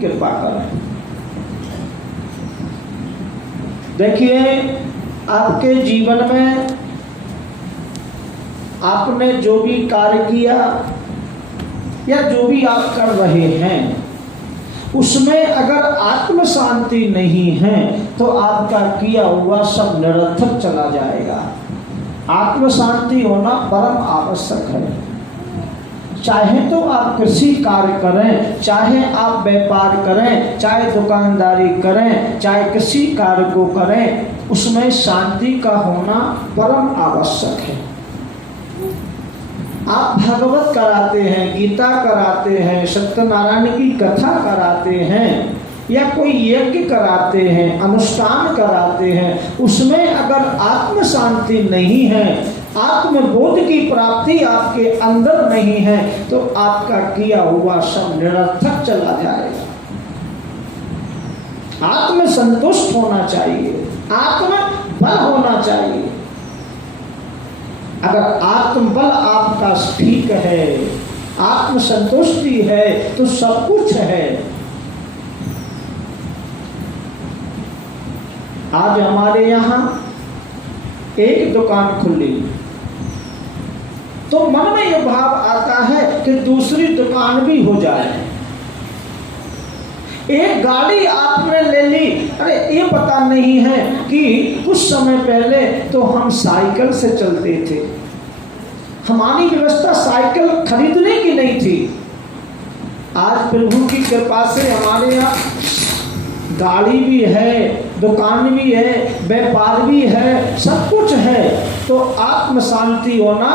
कृपा करें। देखिए, आपके जीवन में आपने जो भी कार्य किया या जो भी आप कर रहे हैं, उसमें अगर आत्म शांति नहीं है तो आपका किया हुआ सब निरर्थक चला जाएगा। आत्म शांति होना परम आवश्यक है। चाहे तो आप कृषि कार्य करें, चाहे आप व्यापार करें, चाहे दुकानदारी करें, चाहे किसी कार्य को करें, उसमें शांति का होना परम आवश्यक है। आप भागवत कराते हैं, गीता कराते हैं, सत्यनारायण की कथा कराते हैं या कोई यज्ञ कराते हैं, अनुष्ठान कराते हैं, उसमें अगर आत्म शांति नहीं है, आत्मबोध की प्राप्ति आपके अंदर नहीं है, तो आपका किया हुआ सब निरर्थक चला जाएगा। आत्म संतुष्ट होना चाहिए, आत्म बल होना चाहिए। अगर आत्मबल आपका ठीक है, आत्म संतुष्टि है, तो सब कुछ है। आज हमारे यहाँ एक दुकान खुली तो मन में यह भाव आता है कि दूसरी दुकान भी हो जाए। एक गाड़ी आपने ले ली, अरे ये पता नहीं है कि कुछ समय पहले तो हम साइकिल से चलते थे, हमारी व्यवस्था साइकिल खरीदने की नहीं थी। आज प्रभु की कृपा से हमारे यहाँ गाड़ी भी है, दुकान भी है, व्यापार भी है, सब कुछ है। तो आत्म शांति होना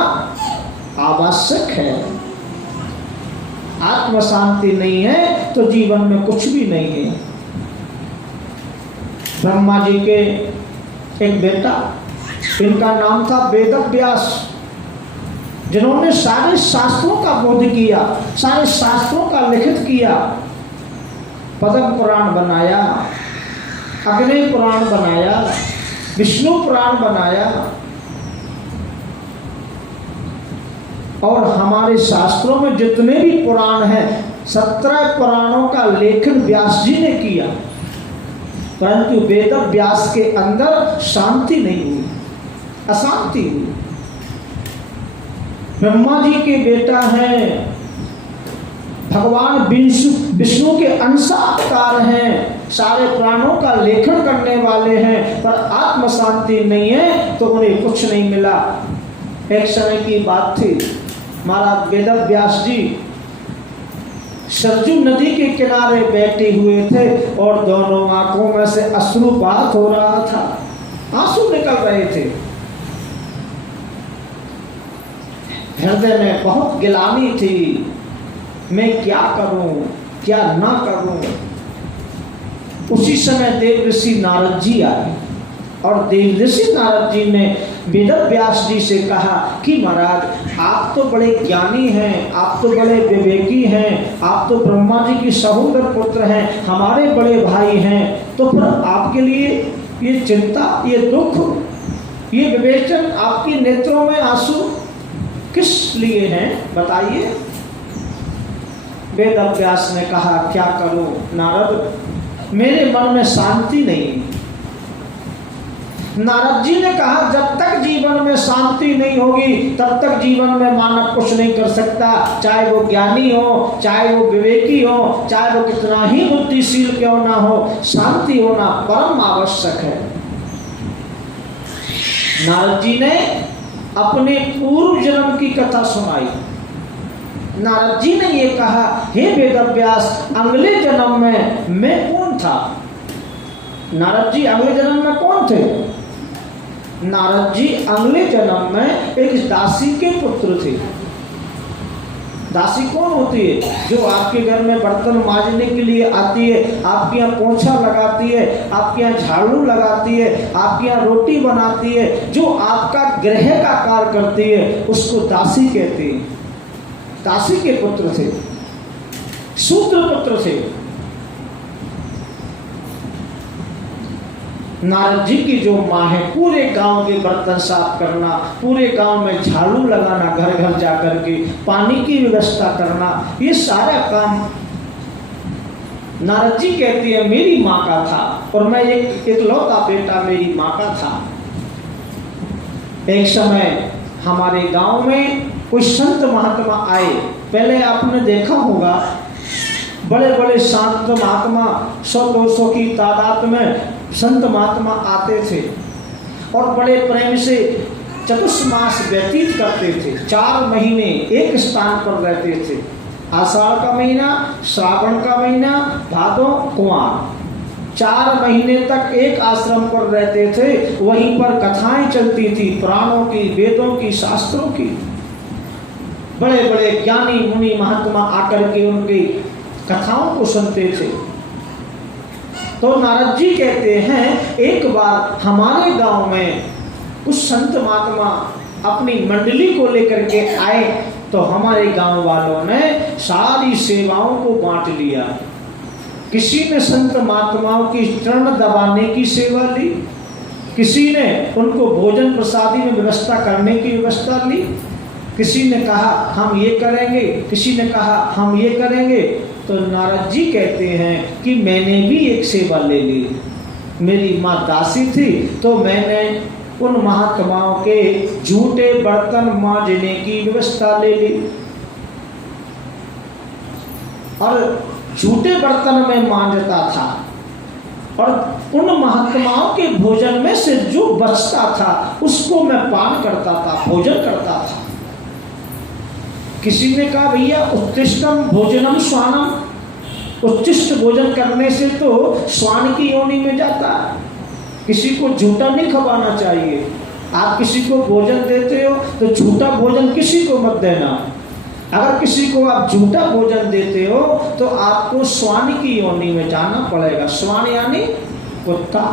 आवश्यक है। आत्म शांति नहीं है तो जीवन में कुछ भी नहीं है। ब्रह्मा जी के एक बेटा, इनका नाम था वेद व्यास, जिन्होंने सारे शास्त्रों का बोध किया, सारे शास्त्रों का लिखित किया। पद्म पुराण बनाया, अग्नि पुराण बनाया, विष्णु पुराण बनाया, और हमारे शास्त्रों में जितने भी पुराण हैं 17 पुराणों का लेखन व्यास जी ने किया। परंतु वेद व्यास के अंदर शांति नहीं हुई, अशांति हुई। ब्रह्मा जी के बेटा हैं, भगवान विष्णु के अंशाकार हैं, सारे प्राणों का लेखन करने वाले हैं, पर आत्म शांति नहीं है तो उन्हें कुछ नहीं मिला। एक समय की बात थी, महाराज वेद व्यास जी सरजू नदी के किनारे बैठे हुए थे और दोनों आंखों में से अश्रुपात हो रहा था, आंसू निकल रहे थे। हृदय में बहुत गिलानी थी, मैं क्या करूं, क्या ना करूं। उसी समय देव ऋषि नारद जी आए और देव ऋषि नारद जी ने वेद व्यास जी से कहा कि महाराज आप तो बड़े ज्ञानी हैं, आप तो बड़े विवेकी हैं, आप तो ब्रह्मा जी की सहोदर पुत्र हैं, हमारे बड़े भाई हैं, तो फिर आपके लिए ये चिंता, ये दुख, ये विवेचन, आपके नेत्रों में आंसू किस लिए हैं, बताइए। वेद व्यास ने कहा क्या करूं नारद, मेरे मन में शांति नहीं। नारद जी ने कहा जब तक जीवन में शांति नहीं होगी तब तक जीवन में मानव कुछ नहीं कर सकता, चाहे वो ज्ञानी हो, चाहे वो विवेकी हो, चाहे वो कितना ही बुद्धिशील क्यों ना हो, शांति होना परम आवश्यक है। नारद जी ने अपने पूर्व जन्म की कथा सुनाई। नारद जी ने ये कहा, हे वेद व्यास, अगले जन्म में मैं कौन था? नारद जी अगले जन्म में कौन थे? नारद जी अगले जन्म में एक दासी के पुत्र थे। दासी कौन होती है? जो आपके घर में बर्तन मांजने के लिए आती है, आपके यहाँ पोंछा लगाती है, आपके यहाँ झाड़ू लगाती है, आपके यहाँ रोटी बनाती है, जो आपका गृह का कार्य करती है, उसको दासी कहते हैं। दासी के पुत्र थे, शूद्र पुत्र थे। नारद जी की जो माँ है, पूरे गांव के बर्तन साफ करना, पूरे गांव में झाड़ू लगाना, घर घर जाकर के पानी की व्यवस्था करना, ये सारा काम नारद जी कहती है मेरी माँ का था, और मैं एक इकलौता बेटा मेरी माँ का था। एक समय हमारे गांव में कोई संत महात्मा आए। पहले आपने देखा होगा बड़े बड़े संत महात्मा 100-200 की तादाद में संत महात्मा आते थे और बड़े प्रेम से चतुर्मास व्यतीत करते थे। 4 महीने एक स्थान पर रहते थे। आषाढ़ का महीना, श्रावण का महीना, भादो, कुंवार, 4 महीने तक एक आश्रम पर रहते थे। वहीं पर कथाएं चलती थी, पुराणों की, वेदों की, शास्त्रों की। बड़े बड़े ज्ञानी मुनि महात्मा आकर के उनकी कथाओं को सुनते थे। तो नारद जी कहते हैं एक बार हमारे गांव में कुछ संत महात्मा अपनी मंडली को लेकर के आए, तो हमारे गांव वालों ने सारी सेवाओं को बांट लिया। किसी ने संत महात्माओं की चरण दबाने की सेवा ली, किसी ने उनको भोजन प्रसादी में व्यवस्था करने की व्यवस्था ली, किसी ने कहा हम ये करेंगे, किसी ने कहा हम ये करेंगे। तो नारद जी कहते हैं कि मैंने भी एक सेवा ले ली। मेरी माँ दासी थी, तो मैंने उन महात्माओं के झूठे बर्तन मांजने की व्यवस्था ले ली, और झूठे बर्तन में मांजता था, और उन महात्माओं के भोजन में से जो बचता था उसको मैं पान करता था, भोजन करता था। किसी ने कहा भैया उत्तिष्ठम भोजनम स्वानम, उत्तिष्ठ भोजन करने से तो स्वान की योनि में जाता है। किसी को झूठा नहीं खवाना चाहिए। आप किसी को भोजन देते हो तो झूठा भोजन किसी को मत देना। अगर किसी को आप झूठा भोजन देते हो तो आपको स्वान की योनि में जाना पड़ेगा। स्वान यानी कुत्ता।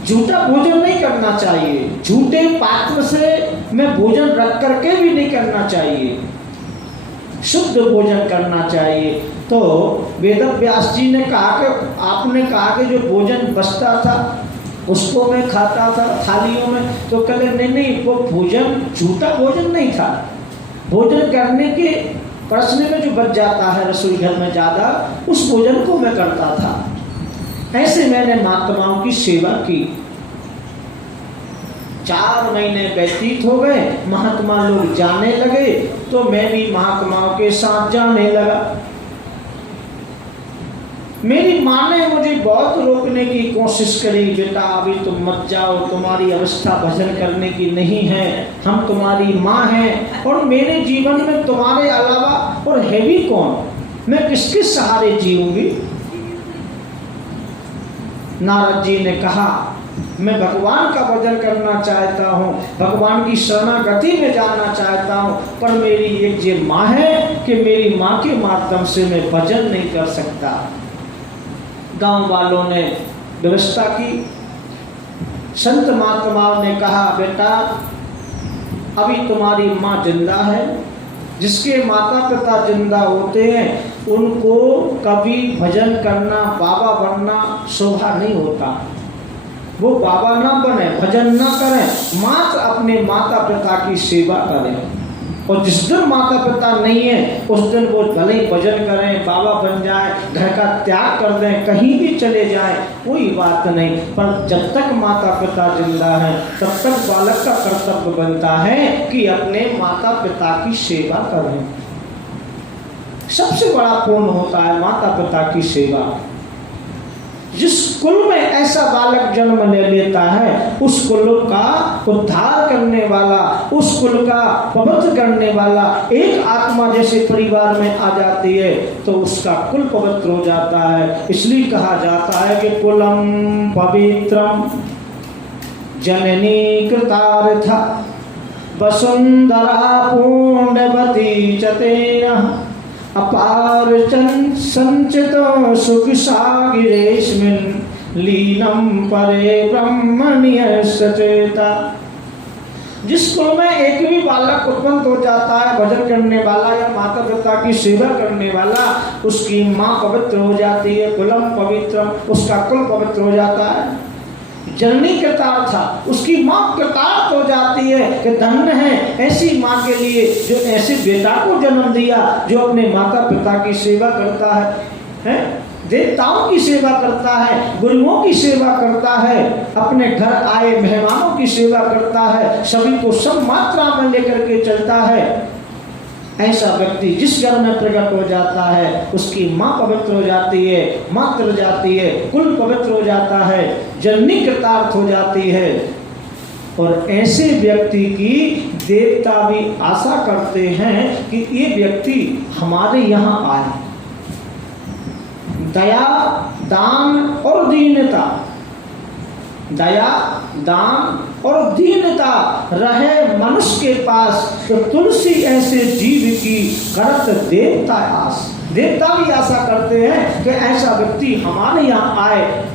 झूठा भोजन नहीं करना चाहिए। झूठे पात्र से में भोजन रख करके भी नहीं करना चाहिए, शुद्ध भोजन करना चाहिए। तो वेद व्यास जी ने कहा कि आपने कहा कि जो भोजन बचता था उसको मैं खाता था थालियों में, तो कहले नहीं, वो भोजन झूठा भोजन नहीं था। भोजन करने के प्रश्न में जो बच जाता है रसोई घर में ज़्यादा, उस भोजन को मैं करता था। ऐसे मैंने महात्माओं की सेवा की। 4 महीने व्यतीत हो गए, महात्मा लोग जाने लगे, तो मैं भी महात्माओं के साथ जाने लगा। मेरी माँ ने मुझे बहुत रोकने की कोशिश करी, बेटा अभी तुम मत जाओ, तुम्हारी अवस्था भजन करने की नहीं है, हम तुम्हारी माँ हैं और मेरे जीवन में तुम्हारे अलावा और है भी कौन, मैं किसके सहारे जीऊंगी। नारद जी ने कहा मैं भगवान का भजन करना चाहता हूँ, भगवान की शरणागति में जाना चाहता हूँ, पर मेरी एक ये माँ है कि मेरी माँ के माध्यम से मैं भजन नहीं कर सकता। गांव वालों ने व्यवस्था की। संत महात्माओं ने कहा बेटा अभी तुम्हारी माँ जिंदा है। जिसके माता पिता जिंदा होते हैं उनको कभी भजन करना, बाबा बनना शोभा नहीं होता। वो बाबा ना बने, भजन ना करें, मात्र अपने माता पिता की सेवा करें। और जिस दिन माता पिता नहीं है उस दिन वो भले ही भजन करें, बाबा बन जाए, घर का त्याग कर दें, कहीं भी चले जाएं, कोई बात नहीं। पर जब तक माता पिता जिंदा है तब तक बालक का कर्तव्य बनता है कि अपने माता पिता की सेवा करें। सबसे बड़ा पुण्य होता है माता पिता की सेवा। जिस कुल में ऐसा बालक जन्म ले लेता है उस कुल का उद्धार करने वाला, उस कुल का पवित्र करने वाला एक आत्मा जैसे परिवार में आ जाती है तो उसका कुल पवित्र हो जाता है। इसलिए कहा जाता है कि कुलम पवित्रम जननी कृतार्था वसुंधरा पुण्यवती च तेन अपार संचितो सुख सागिरेस्मिन् लीनं परे ब्रह्मण्य सचेता। जिस कुल में एक भी बालक उत्पन्न हो जाता है भजन करने वाला या माता पिता की सेवा करने वाला, उसकी माँ पवित्र हो जाती है। कुलम पवित्रम, उसका कुल पवित्र हो जाता है। जननी कृतार्थ था, उसकी माँ कृतार्थ हो जाती है कि धन्य है ऐसी माँ के लिए जो ऐसे बेटा को जन्म दिया जो अपने माता पिता की सेवा करता है। है, देवताओं की सेवा करता है, गुरुओं की सेवा करता है, अपने घर आए मेहमानों की सेवा करता है, सभी को सब मात्रा में लेकर के चलता है। ऐसा व्यक्ति जिस घर में प्रकट हो जाता है उसकी माँ पवित्र हो जाती है, मातृ जाती है, कुल पवित्र हो जाता है, जननी कृतार्थ हो जाती है। और ऐसे व्यक्ति की देवता भी आशा करते हैं कि ये व्यक्ति हमारे यहाँ आए। दया, दान और दीनता, दया, दान और दीनता रहे मनुष्य के पास तो तुलसी ऐसे जीव की करत देवता आस। देवता भी आशा करते हैं कि ऐसा व्यक्ति हमारे यहाँ आए।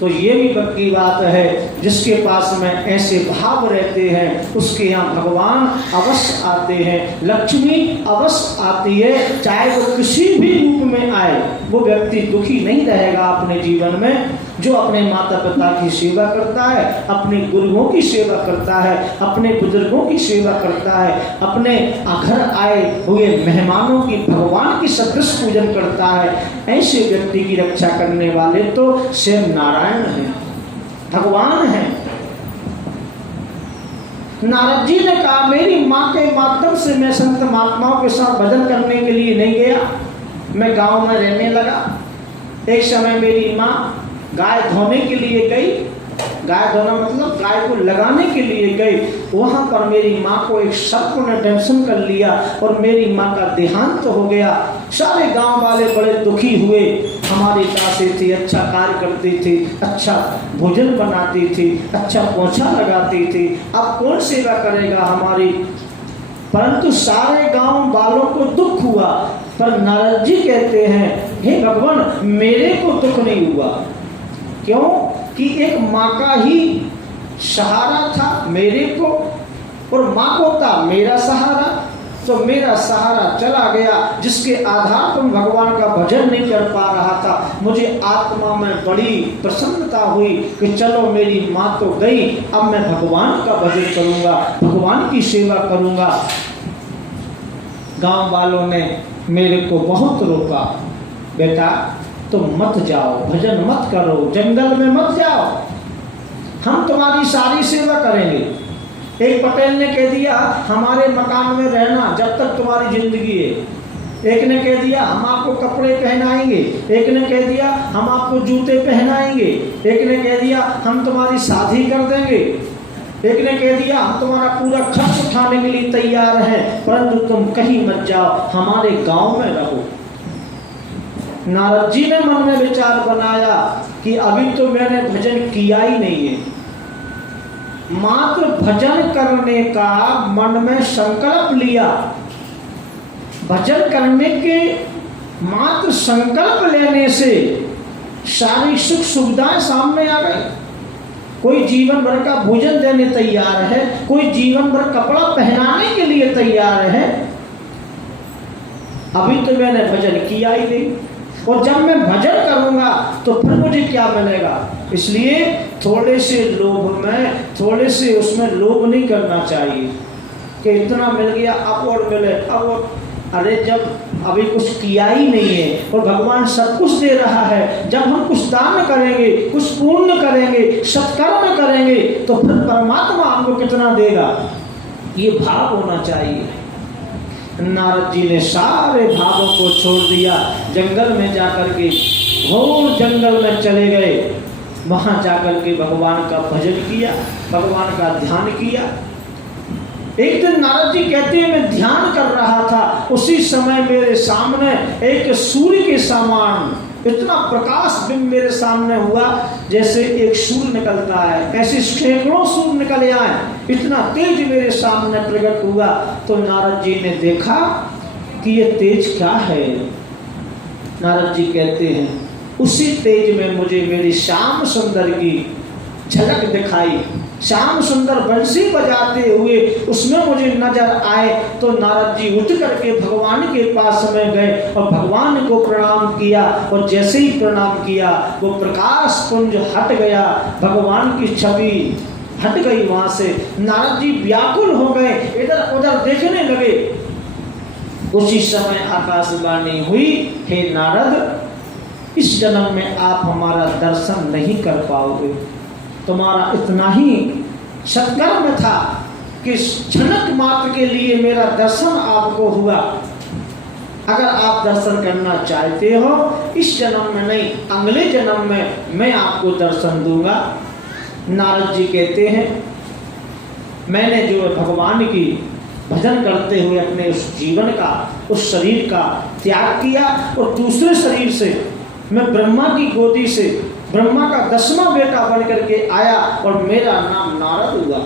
तो ये भी पक्की बात है, जिसके पास में ऐसे भाव रहते हैं उसके यहाँ भगवान अवश्य आते हैं, लक्ष्मी अवश्य आती है। चाहे वो किसी भी रूप में आए, वो व्यक्ति दुखी नहीं रहेगा अपने जीवन में। जो अपने माता पिता की सेवा करता है, अपने गुरुओं की सेवा करता है, अपने बुजुर्गों की सेवा करता है, अपने घर आए हुए मेहमानों की भगवान की सदृश पूजन करता है, ऐसे व्यक्ति की रक्षा करने वाले तो स्वयं नारायण हैं, भगवान हैं। नारद जी ने कहा, मेरी माँ के माध्यम से मैं संत महात्माओं के साथ भजन करने के लिए नहीं गया, मैं गांव में रहने लगा। एक समय मेरी माँ गाय धोने के लिए गई, गाय धोना मतलब गाय को लगाने के लिए गई। वहां पर मेरी माँ को एक सर्प ने टेंशन कर लिया और मेरी माँ का देहांत हो गया। सारे गांव वाले बड़े दुखी हुए। हमारी सासे थी, अच्छा कार्य करती थी, अच्छा भोजन बनाती थी, अच्छा पोछा लगाती थी, अब कौन सेवा करेगा हमारी। परंतु सारे गांव वालों को दुख हुआ, पर नारद जी कहते हैं, हे भगवान मेरे को दुख नहीं हुआ। क्यों? कि एक माँ का ही सहारा था मेरे को, और माँ को था मेरा सहारा। तो मेरा सहारा चला गया, जिसके आधार पर भगवान का भजन नहीं कर पा रहा था। मुझे आत्मा में बड़ी प्रसन्नता हुई कि चलो मेरी माँ तो गई, अब मैं भगवान का भजन करूँगा, भगवान की सेवा करूँगा। गांव वालों ने मेरे को बहुत रोका, बेटा तो मत जाओ, भजन मत करो, जंगल में मत जाओ, हम तुम्हारी सारी सेवा करेंगे। एक पटेल ने कह दिया, हमारे मकान में रहना जब तक तुम्हारी जिंदगी है। एक ने कह दिया, हम आपको कपड़े पहनाएंगे। एक ने कह दिया, हम आपको जूते पहनाएंगे। एक ने कह दिया, हम तुम्हारी शादी कर देंगे। एक ने कह दिया, हम तुम्हारा पूरा खर्च उठाने के लिए तैयार हैं, परंतु तुम कहीं मत जाओ, हमारे गांव में रहो। नारद जी ने मन में विचार बनाया कि अभी तो मैंने भजन किया ही नहीं है। मात्र भजन करने का मन में संकल्प लिया, भजन करने के मात्र संकल्प लेने से सारी सुख सुविधाएं सामने आ गई। कोई जीवन भर का भोजन देने तैयार है, कोई जीवन भर कपड़ा पहनाने के लिए तैयार है। अभी तो मैंने भजन किया ही नहीं, और जब मैं भजन करूंगा तो फिर मुझे क्या मिलेगा। इसलिए थोड़े से लोभ में, थोड़े से उसमें लोभ नहीं करना चाहिए कि इतना मिल गया अब और मिले अब और। अरे जब अभी कुछ किया ही नहीं है और भगवान सब कुछ दे रहा है, जब हम कुछ दान करेंगे, कुछ पुण्य करेंगे, सत्कर्म करेंगे, तो फिर परमात्मा हमको कितना देगा, ये भाव होना चाहिए। नारद जी ने सारे भावों को छोड़ दिया, जंगल में जाकर के, घोर जंगल में चले गए। वहां जाकर के भगवान का भजन किया, भगवान का ध्यान किया। एक दिन नारद जी कहते हैं, मैं ध्यान कर रहा था, उसी समय मेरे सामने एक सूर्य के समान इतना प्रकाश बिंब मेरे सामने हुआ, जैसे एक सूर्य निकलता है, ऐसे सैकड़ों सूर्य निकले आए, इतना तेज मेरे सामने प्रकट हुआ। तो नारद जी ने देखा कि ये तेज क्या है। नारद जी कहते हैं, उसी तेज में मुझे मेरी श्याम सुंदर की झलक दिखाई। श्याम सुंदर बंसी बजाते हुए उसमें मुझे नजर आए। तो नारद जी उठ करके भगवान के पास में गए और भगवान को प्रणाम किया, और जैसे ही प्रणाम किया वो प्रकाश पुंज हट गया, भगवान की छवि हट गई वहां से। नारद जी व्याकुल हो गए, इधर उधर देखने लगे। उसी समय आकाशवाणी हुई, हे नारद, इस जन्म में आप हमारा दर्शन नहीं कर पाओगे। तुम्हारा इतना ही सत्कर्म था कि क्षणक मात्र के लिए मेरा दर्शन आपको हुआ। अगर आप दर्शन करना चाहते हो, इस जन्म में नहीं, अगले जन्म में मैं आपको दर्शन दूंगा। नारद जी कहते हैं, मैंने जो भगवान की भजन करते हुए अपने उस जीवन का, उस शरीर का त्याग किया और दूसरे शरीर से मैं ब्रह्मा की गोदी से ब्रह्मा का 10वां बेटा बन करके आया और मेरा नाम नारद हुआ।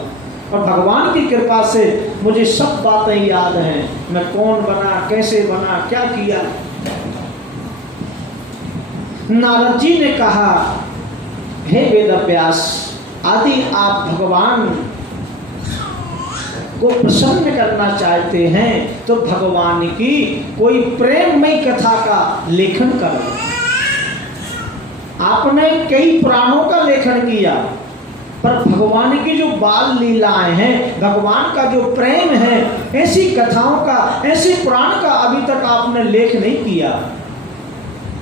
और भगवान की कृपा से मुझे सब बातें याद हैं, मैं कौन बना, कैसे बना, क्या किया। नारद जी ने कहा, हे वेदव्यास आदि, आप भगवान को प्रसन्न करना चाहते हैं तो भगवान की कोई प्रेममय कथा का लेखन करो। आपने कई पुराणों का लेखन किया, पर भगवान की जो बाल लीलाएं हैं, भगवान का जो प्रेम है, ऐसी कथाओं का, ऐसे पुराण का अभी तक आपने लेख नहीं किया।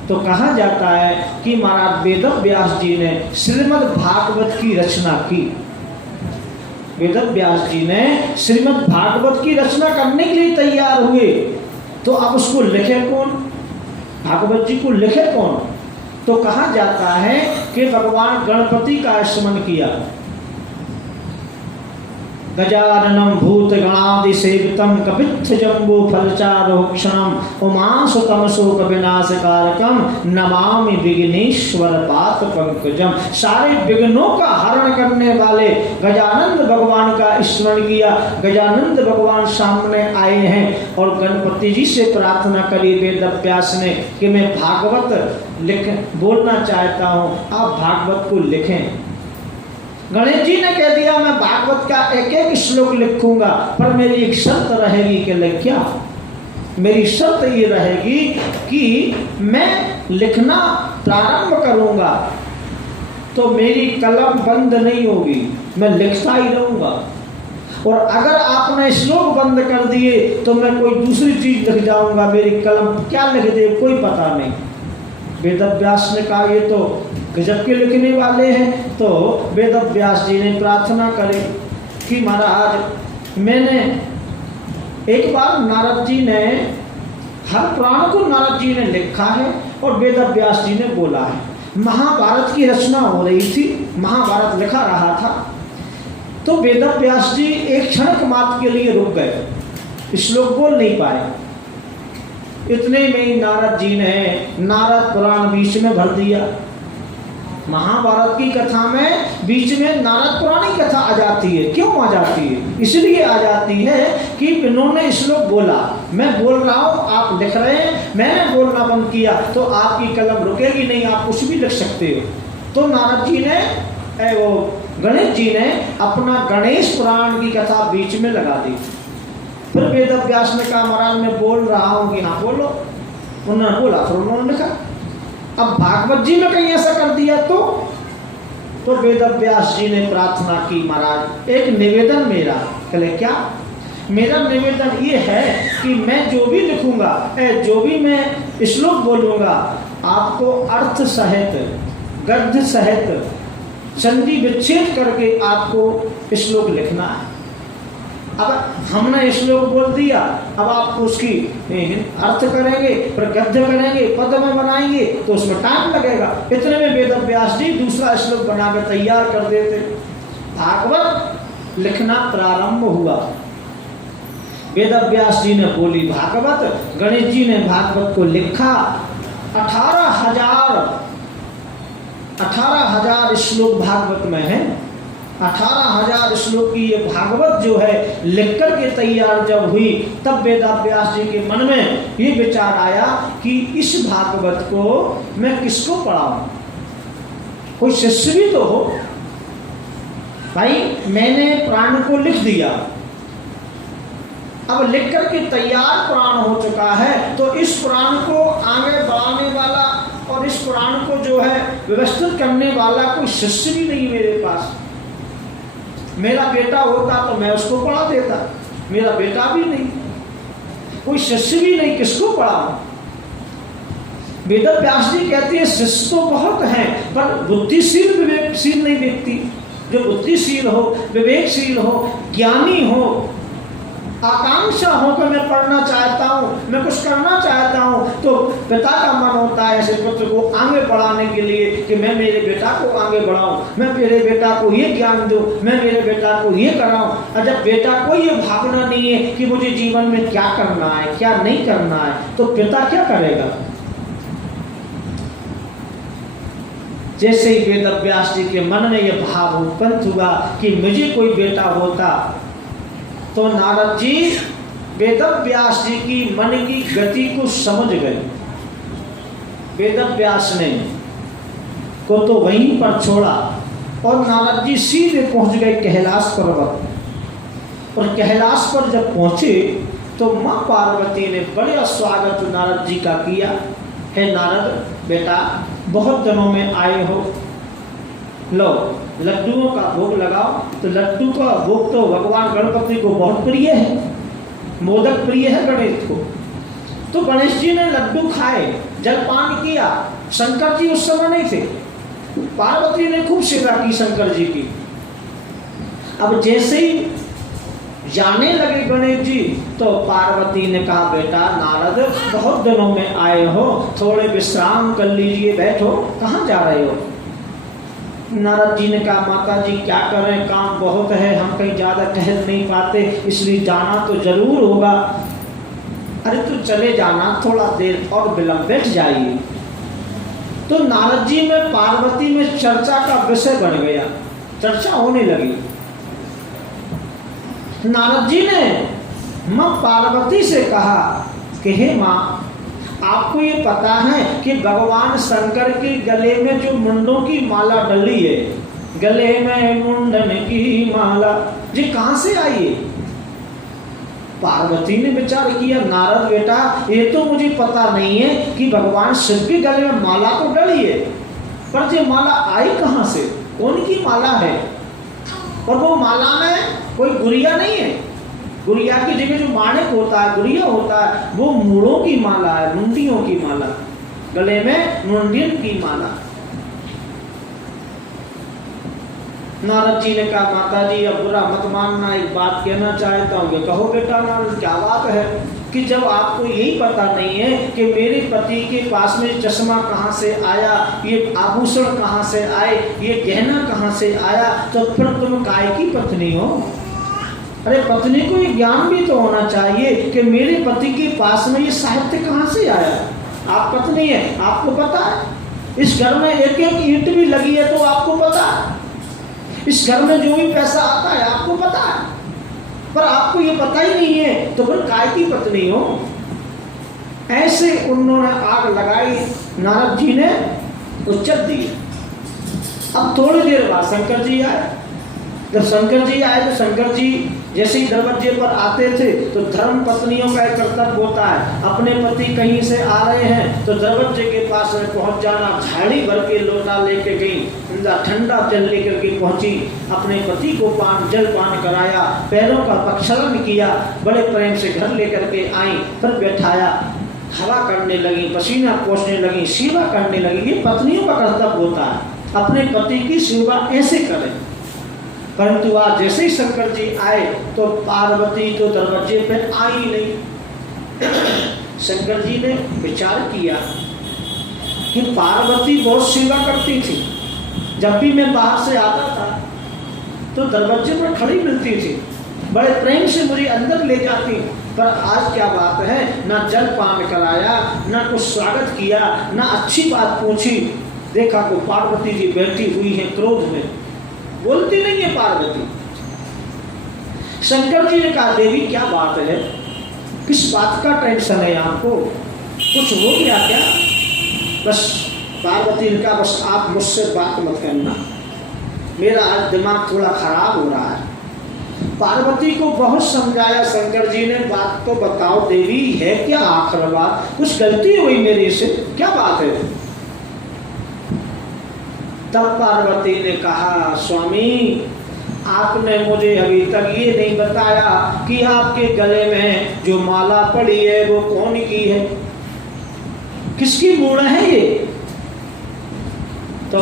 तो कहा जाता है कि महाराज वेदव्यास जी ने श्रीमद् भागवत की रचना की। वेदव्यास जी ने श्रीमद् भागवत की रचना करने के लिए तैयार हुए, तो अब उसको लिखे कौन? भागवत जी को लिखे कौन? तो कहा जाता है कि भगवान गणपति का स्मरण किया। गजाननं भूतगणादिसेवितं कपित्थजम्बो फलचारोक्षणं उमासुतं शोकविनाशकारकं नमामि विघ्नेश्वर पात पंकजम। सारे विघ्नों का हरण करने वाले गजानंद भगवान का स्मरण किया। गजानंद भगवान सामने आए हैं और गणपति जी से प्रार्थना करी वेदव्यास ने कि मैं भागवत बोलना चाहता हूँ, आप भागवत को लिखें। गणेश जी ने कह दिया, मैं भागवत का एक एक श्लोक लिखूंगा, पर मेरी एक शर्त रहेगी। कि क्या? मेरी शर्त ये रहेगी कि मैं लिखना प्रारंभ करूंगा तो मेरी कलम बंद नहीं होगी, मैं लिखता ही रहूंगा। और अगर आपने श्लोक बंद कर दिए तो मैं कोई दूसरी चीज लिख जाऊंगा, मेरी कलम क्या लिख दे कोई पता नहीं। वेदव्यास ने कहा, ये तो गजब के लिखने वाले हैं। तो वेदव्यास जी ने प्रार्थना करी कि महाराज, मैंने एक बार नारद जी ने हर पुराण को नारद जी ने लिखा है और वेदव्यास जी ने बोला है। महाभारत की रचना हो रही थी, महाभारत लिखा रहा था, तो वेदव्यास जी एक क्षण मात्र के लिए रुक गए, श्लोक बोल नहीं पाए। इतने में ही नारद जी ने नारद पुराण बीच में भर दिया। महाभारत की कथा में बीच में नारद पुराण की कथा आ जाती है। क्यों आ जाती है? इसलिए आ जाती है कि इन्होंने श्लोक बोला, मैं बोल रहा हूँ, आप लिख रहे हैं, मैंने बोलना बंद किया तो आपकी कलम रुकेगी नहीं, आप कुछ भी लिख सकते हो। तो नारद जी ने, वो गणेश जी ने अपना गणेश पुराण की कथा बीच में लगा दी। फिर वेदव्यास ने कहा, महाराज मैं बोल रहा हूँ कि हाँ बोलो। उन्होंने बोला, फिर उन्होंने लिखा। अब भागवत जी में कहीं ऐसा कर दिया तो वेदव्यास जी ने प्रार्थना की, महाराज एक निवेदन मेरा। कहले क्या? मेरा निवेदन ये है कि मैं जो भी लिखूंगा, जो भी मैं श्लोक बोलूंगा, आपको अर्थ सहित, गद्य सहित, संधि विच्छेद करके आपको श्लोक लिखना है। अब हमने श्लोक बोल दिया, अब आप उसकी अर्थ करेंगे, फिर गद्य करेंगे, पद में बनाएंगे तो उसमें टाइम लगेगा। इतने में वेदव्यास जी दूसरा श्लोक बनाकर तैयार कर देते। भागवत लिखना प्रारंभ हुआ। वेदव्यास जी ने बोली भागवत, गणेश जी ने भागवत को लिखा। 18,000 श्लोक भागवत में है। 18,000 श्लोक की ये भागवत जो है लिख कर के तैयार जब हुई, तब वेदव्यास जी के मन में ये विचार आया कि इस भागवत को मैं किसको पढ़ाऊं, कोई शिष्य भी तो हो। भाई मैंने पुराण को लिख दिया, अब लिख कर के तैयार पुराण हो चुका है, तो इस पुराण को आगे बढ़ाने वाला और इस पुराण को जो है व्यवस्थित करने वाला कोई शिष्य भी नहीं मेरे पास। मेरा बेटा होता तो मैं उसको पढ़ा देता, मेरा बेटा भी नहीं। कोई शिष्य भी नहीं, किसको पढ़ाऊं? वेद व्यास जी कहते हैं शिष्य तो बहुत हैं, पर बुद्धिशील विवेकशील नहीं व्यक्ति। जो बुद्धिशील हो, विवेकशील हो, ज्ञानी हो, आकांक्षा हो कि मैं पढ़ना चाहता हूँ, मैं कुछ करना चाहता हूँ, तो पिता का मन होता है ऐसे पुत्र को आगे बढ़ाने के लिए कि मैं मेरे बेटा को आगे बढ़ाऊँ, मैं मेरे बेटा को ये ज्ञान दूँ, मैं मेरे बेटा को ये कराऊँ। और जब बेटा को ये भावना नहीं है कि मुझे जीवन में क्या करना है, क्या नहीं करना है, तो पिता क्या करेगा? जैसे ही वेद व्यास जी के मन में यह भाव उत्पन्न हुआ कि मुझे कोई बेटा होता, तो नारद जी वेद व्यास जी की मन की गति को समझ गए। वेद व्यास ने को तो वहीं पर छोड़ा और नारद जी सीधे पहुंच गए कैलाश पर्वत। और कैलाश पर जब पहुंचे तो माँ पार्वती ने बड़ा स्वागत नारद जी का किया। हे नारद बेटा, बहुत दिनों में आए हो, लो लड्डुओं का भोग लगाओ। तो लड्डू का भोग तो भगवान गणपति को बहुत प्रिय है, मोदक प्रिय है गणेश को। तो गणेश जी ने लड्डू खाए, जलपान किया। शंकर जी उस समय नहीं थे, पार्वती ने खूब सेवा की शंकर जी की। अब जैसे ही जाने लगे गणेश जी, तो पार्वती ने कहा बेटा नारद, बहुत दिनों में आए हो, थोड़े विश्राम कर लीजिए, बैठो। कहाँ जा रहे हो? नारद जी ने कहा माता जी क्या करें, काम बहुत है, हम कहीं ज़्यादा कह नहीं पाते, इसलिए जाना तो जरूर होगा। अरे तो चले जाना, थोड़ा देर और विलंब, बैठ जाइए। तो नारद जी में पार्वती में चर्चा का विषय बन गया, चर्चा होने लगी। नारद जी ने माँ पार्वती से कहा कि हे माँ, आपको ये पता है कि भगवान शंकर के गले में जो मुंडों की माला डली है, गले में मुंडन की माला, ये कहाँ से आई है? पार्वती ने विचार किया नारद बेटा, ये तो मुझे पता नहीं है कि भगवान शिव के गले में माला तो डली है, पर ये माला आई कहाँ से, कौन की माला है? और वो माला में कोई गुड़िया नहीं है, गुड़िया की जगह जो माणिक होता है, गुड़िया होता है, वो मूड़ों की माला है, मुंडियों की माला, गले में मुंडियन की माला। नारद जी ने कहा माता जी अब बुरा मत मानना, एक बात कहना चाहता हूँ। कहो बेटा नारद, क्या बात है? कि जब आपको यही पता नहीं है कि मेरे पति के पास में चश्मा कहाँ से आया, ये आभूषण कहाँ से आए, ये गहना कहाँ से आया, तो फिर तुम काय की पत्नी हो? अरे पत्नी को ये ज्ञान भी तो होना चाहिए कि मेरे पति के पास में ये साहित्य कहाँ से आया। आप पत्नी है, आपको पता है। इस घर में एक एक ईंट भी लगी है तो आपको पता है। इस घर में जो भी पैसा आता है आपको पता है, पर आपको ये पता ही नहीं है, तो फिर काय की पत्नी हो? ऐसे उन्होंने आग लगाई, नारद जी ने उच्चत दी। अब थोड़ी देर बाद शंकर जी आए। जब शंकर जी आए तो शंकर जी जैसे ही दरवाजे पर आते थे तो धर्म पत्नियों का एक कर्तव्य होता है, अपने पति कहीं से आ रहे हैं तो दरवाजे के पास में पहुंच जाना, झाड़ी भर के लोटा लेके गई, ठंडा जल लेकर के पहुंची, अपने पति को जल पान कराया, पैरों का प्रक्षालन किया, बड़े प्रेम से घर लेकर के आई, फिर बैठाया, हवा करने लगी, पसीना पोंछने लगी, सेवा करने लगी। ये पत्नियों का कर्तव्य होता है, अपने पति की सेवा ऐसे करें। परंतु आज जैसे ही शंकर जी आए तो पार्वती तो दरवाजे पे आई नहीं। शंकर जी ने विचार किया कि पार्वती बहुत सेवा करती थी, जब भी मैं बाहर से आता था तो दरवाजे पर खड़ी मिलती थी, बड़े प्रेम से मुझे अंदर ले जाती, पर आज क्या बात है, ना जल पान कराया, ना कुछ स्वागत किया, ना अच्छी बात पूछी। देखा को पार्वती जी बैठी हुई है क्रोध में, बोलती नहीं है पार्वती। शंकर जी ने कहा देवी क्या बात है, किस बात का टेंशन है आपको, कुछ हो गया क्या? बस पार्वती ने कहा बस आप मुझसे बात मत करना, मेरा आज दिमाग थोड़ा खराब हो रहा है। पार्वती को बहुत समझाया शंकर जी ने, बात तो बताओ देवी, है क्या आखिर बात, कुछ गलती हुई मेरे से, क्या बात है? तब पार्वती ने कहा स्वामी आपने मुझे अभी तक ये नहीं बताया कि आपके गले में जो माला पड़ी है वो कौन की है, किसकी मूड़ है ये? तो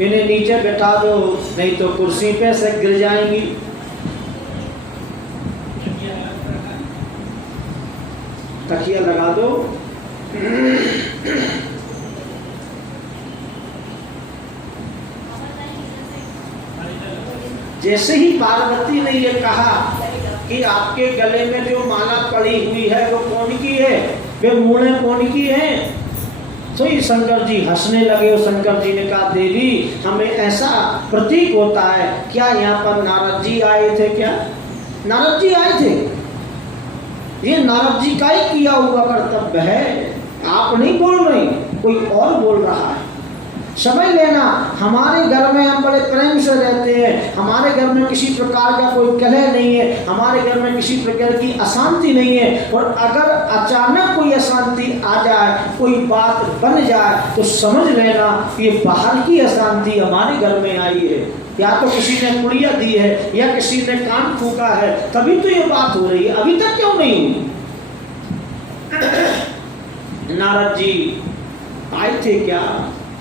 इन्हें नीचे बैठा दो, नहीं तो कुर्सी पे से गिर जाएंगी। तकिया लगा दो। जैसे ही पार्वती ने ये कहा कि आपके गले में जो माला पड़ी हुई है वो कौन की है, वे मूड़े कौन की है, तो ये शंकर जी हंसने लगे। और शंकर जी ने कहा देवी हमें ऐसा प्रतीक होता है, क्या यहाँ पर नारद जी आए थे? क्या नारद जी आए थे? ये नारद जी का ही किया हुआ कर्तव्य है, आप नहीं बोल रही, कोई और बोल रहा है। समझ लेना, हमारे घर में हम बड़े प्रेम से रहते हैं, हमारे घर में किसी प्रकार का कोई कलह नहीं है, हमारे घर में किसी प्रकार की अशांति नहीं है। और अगर अचानक कोई अशांति आ जाए, कोई बात बन जाए, तो समझ लेना ये बाहर की अशांति हमारे घर में आई है, या तो किसी ने पुड़िया दी है या किसी ने कान फूका है, तभी तो ये बात हो रही है। अभी तक क्यों नहीं हुई? नारद जी आए थे क्या?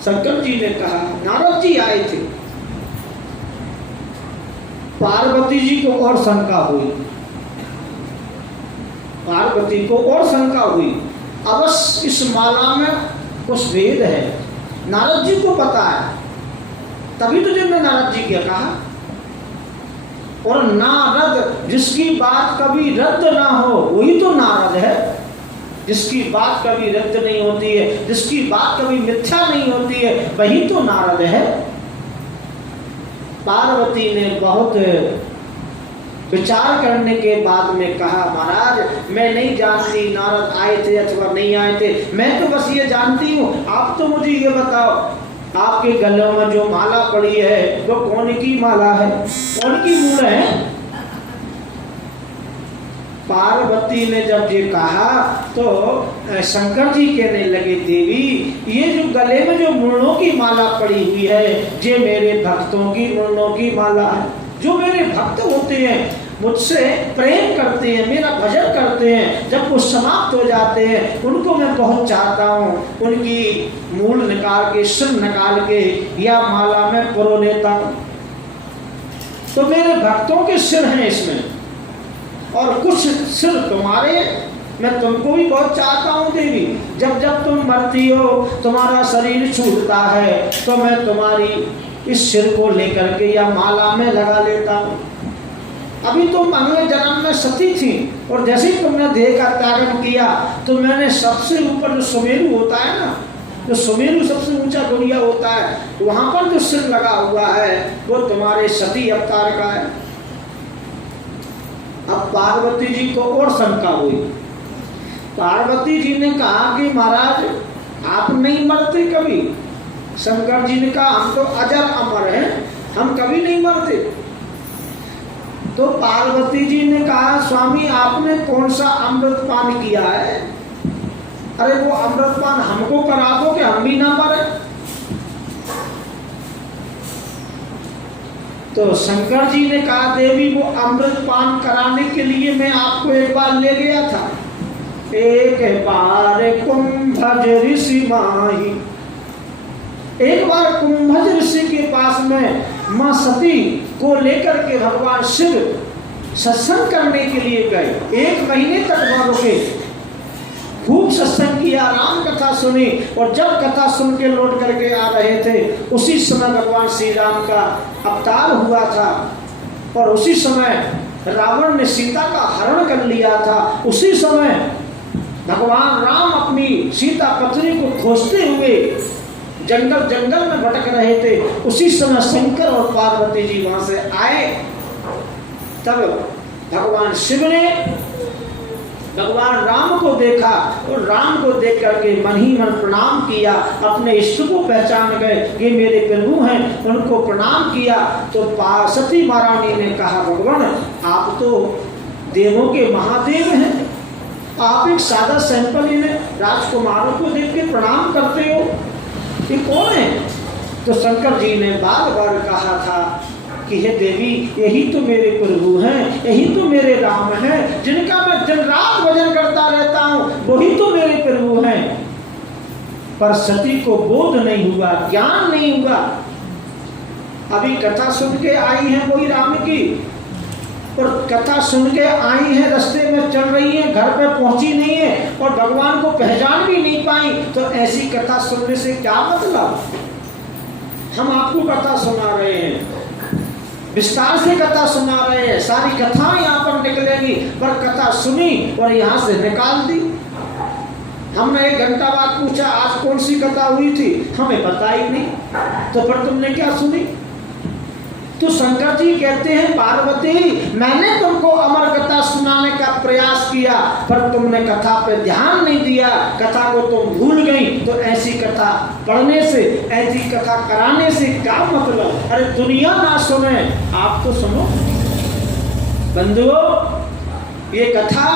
शंकर जी ने कहा नारद जी आए थे। पार्वती जी को और शंका हुई, पार्वती को और शंका हुई, अवश्य इस माला में कुछ भेद है, नारद जी को पता है, तभी तो जिन्होंने नारद जी क्या कहा। और नारद जिसकी बात कभी रद्द ना हो वही तो नारद है, जिसकी बात कभी रद्द नहीं होती है, जिसकी बात कभी मिथ्या नहीं होती है, वही तो नारद है। पार्वती ने बहुत विचार करने के बाद में कहा महाराज मैं नहीं जानती नारद आए थे अथवा नहीं आए थे, मैं तो बस ये जानती हूँ, आप तो मुझे ये बताओ आपके गलों में जो माला पड़ी है वो कौन की माला है, कौन की मूड़ है? पार्वती ने जब ये कहा तो शंकर जी कहने लगे देवी ये जो गले में जो मुड़नों की माला पड़ी हुई है ये मेरे भक्तों की मुड़नों की माला है। जो मेरे भक्त होते हैं, मुझसे प्रेम करते हैं, मेरा भजन करते हैं, जब वो समाप्त हो जाते हैं उनको मैं बहुत चाहता हूँ, उनकी मूल निकाल के सिर निकाल के या माला में परो लेता हूँ। तो मेरे भक्तों के सिर हैं इसमें, और कुछ सिर तुम्हारे, मैं तुमको भी बहुत चाहता हूँ देवी। जब जब तुम मरती हो तुम्हारा शरीर छूटता है तो मैं तुम्हारी इस सिर को लेकर के या माला में लगा लेता हूँ। अभी तुम अगले जन्म में सती थी और जैसे ही तुमने देह का त्यागन किया तो मैंने सबसे ऊपर जो सुमेरु होता है ना, जो सुमेरु सबसे ऊंचा दुनिया होता है, वहां पर जो सिर लगा हुआ है वो तुम्हारे सती अवतार का है। अब पार्वती जी को और शंका हुई। पार्वती जी ने कहा कि महाराज आप नहीं मरते कभी। शंकर जी ने कहा हम तो अजर अमर हैं, हम कभी नहीं मरते। तो पार्वती जी ने कहा स्वामी आपने कौन सा अमृत पान किया है? अरे वो अमृत पान हमको करा दो कि हम भी ना मरे। तो शंकर जी ने कहा देवी वो अमृत पान कराने के लिए मैं आपको एक बार ले गया था। एक बार कुंभज ऋषि माही, एक बार कुंभज ऋषि के पास में मां सती को लेकर के भगवान शिव सत्संग करने के लिए गए। 1 महीने तक वहां रुके, खूब सत्संग किया, राम कथा सुनी, और जब कथा सुन के लौट करके आ रहे थे उसी समय भगवान श्री राम का अवतार हुआ था, और उसी समय रावण ने सीता का हरण कर लिया था। उसी समय भगवान राम अपनी सीता पत्नी को खोजते हुए जंगल जंगल में भटक रहे थे। उसी समय शंकर और पार्वती जी वहां से आए। तब भगवान शिव ने भगवान राम को देखा और राम को देख करके मन ही मन प्रणाम किया, अपने इष्ट को पहचान गए ये मेरे प्रभु हैं, उनको प्रणाम किया। तो सती महारानी ने कहा भगवान आप तो देवों के महादेव हैं, आप एक सादा सैंपल इन्हें राजकुमारों को देख के प्रणाम करते हो, ये कौन है? तो शंकर जी ने बार बार कहा था कि हे देवी, यही तो मेरे प्रभु हैं, यही तो मेरे राम हैं, जिनका मैं दिन रात भजन करता रहता हूँ, वही तो मेरे प्रभु हैं। पर सती को बोध नहीं हुआ, ज्ञान नहीं हुआ। अभी कथा सुन के आई है वही राम की, और कथा सुन के आई है, रास्ते में चल रही है, घर पे पहुंची नहीं है और भगवान को पहचान भी नहीं पाई, तो ऐसी कथा सुनने से क्या मतलब? हम आपको कथा सुना रहे हैं, विस्तार से कथा सुना रहे हैं, सारी कथा यहाँ पर निकलेगी, पर कथा सुनी और यहाँ से निकाल दी। हमने 1 घंटा बाद पूछा आज कौन सी कथा हुई थी, हमें पता ही नहीं, तो फिर तुमने क्या सुनी? तो शंकर जी कहते हैं पार्वती, मैंने तुमको अमर कथा सुनाने का प्रयास किया, पर तुमने कथा पे ध्यान नहीं दिया, कथा को तुम भूल गई। तो ऐसी कथा पढ़ने से, ऐसी कथा कराने से क्या मतलब? अरे दुनिया ना सुने, आप तो सुनो। बंधुओं, ये कथा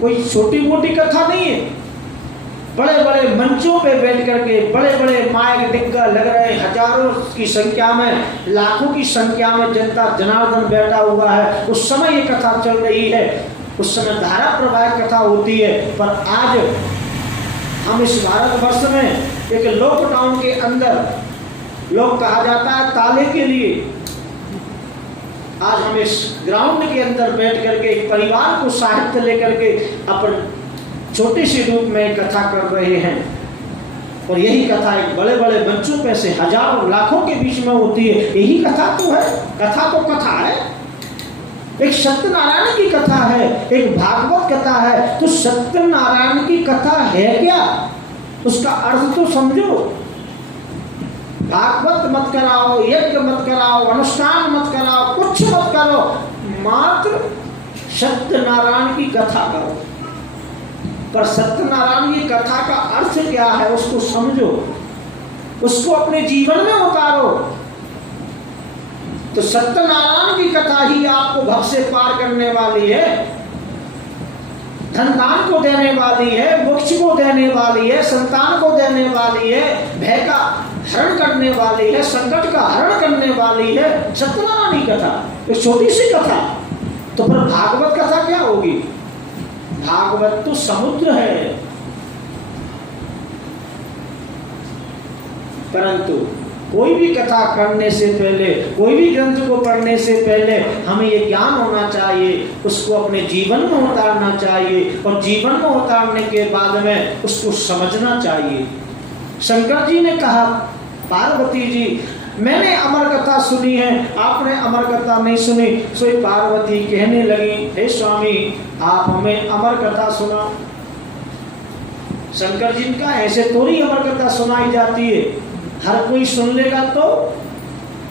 कोई छोटी मोटी कथा नहीं है। बड़े बड़े मंचों पे बैठ करके बड़े बड़े माइक डिग्गा लग रहे, हजारों की संख्या में, लाखों की संख्या में जनता जनार्दन बैठा हुआ है, उस समय ये कथा चल रही है, उस समय धारा प्रवाह कथा होती है। पर आज हम इस भारतवर्ष में एक लॉकडाउन के अंदर, लोग कहा जाता है ताले के लिए, आज हम इस ग्राउंड के अंदर बैठ करके एक परिवार को साहित्य लेकर के अपन छोटे से रूप में कथा कर रहे हैं, और यही कथा एक बड़े बड़े मंचों पे से हजारों लाखों के बीच में होती है। यही कथा तो है, कथा तो कथा है, एक सत्यनारायण की कथा है, एक भागवत कथा है। तो सत्यनारायण की कथा है क्या, उसका अर्थ तो समझो। भागवत मत कराओ, यज्ञ मत कराओ, अनुष्ठान मत कराओ, कुछ मत करो, मात्र सत्यनारायण की कथा करो। पर सत्यनारायण की कथा का अर्थ क्या है उसको समझो, उसको अपने जीवन में उतारो। तो सत्यनारायण की कथा ही आपको भव से पार करने वाली है, धन दान को देने वाली है, मोक्ष को देने वाली है, संतान को देने वाली है, भय का हरण करने वाली है, संकट का हरण करने वाली है। सत्यनारायण की कथा एक छोटी सी कथा, तो फिर भागवत कथा क्या होगी? भागवत तो समुद्र है। परंतु कोई भी कथा करने से पहले, कोई भी ग्रंथ को पढ़ने से पहले हमें ये ज्ञान होना चाहिए, उसको अपने जीवन में उतारना चाहिए, और जीवन में उतारने के बाद में उसको समझना चाहिए। शंकर जी ने कहा पार्वती जी, मैंने अमर कथा सुनी है, आपने अमर कथा नहीं सुनी। सो पार्वती कहने लगी, हे स्वामी, आप हमें अमर कथा सुनाओ। शंकर जी का ऐसे थोड़ी अमर कथा सुनाई जाती है, हर कोई सुन लेगा तो?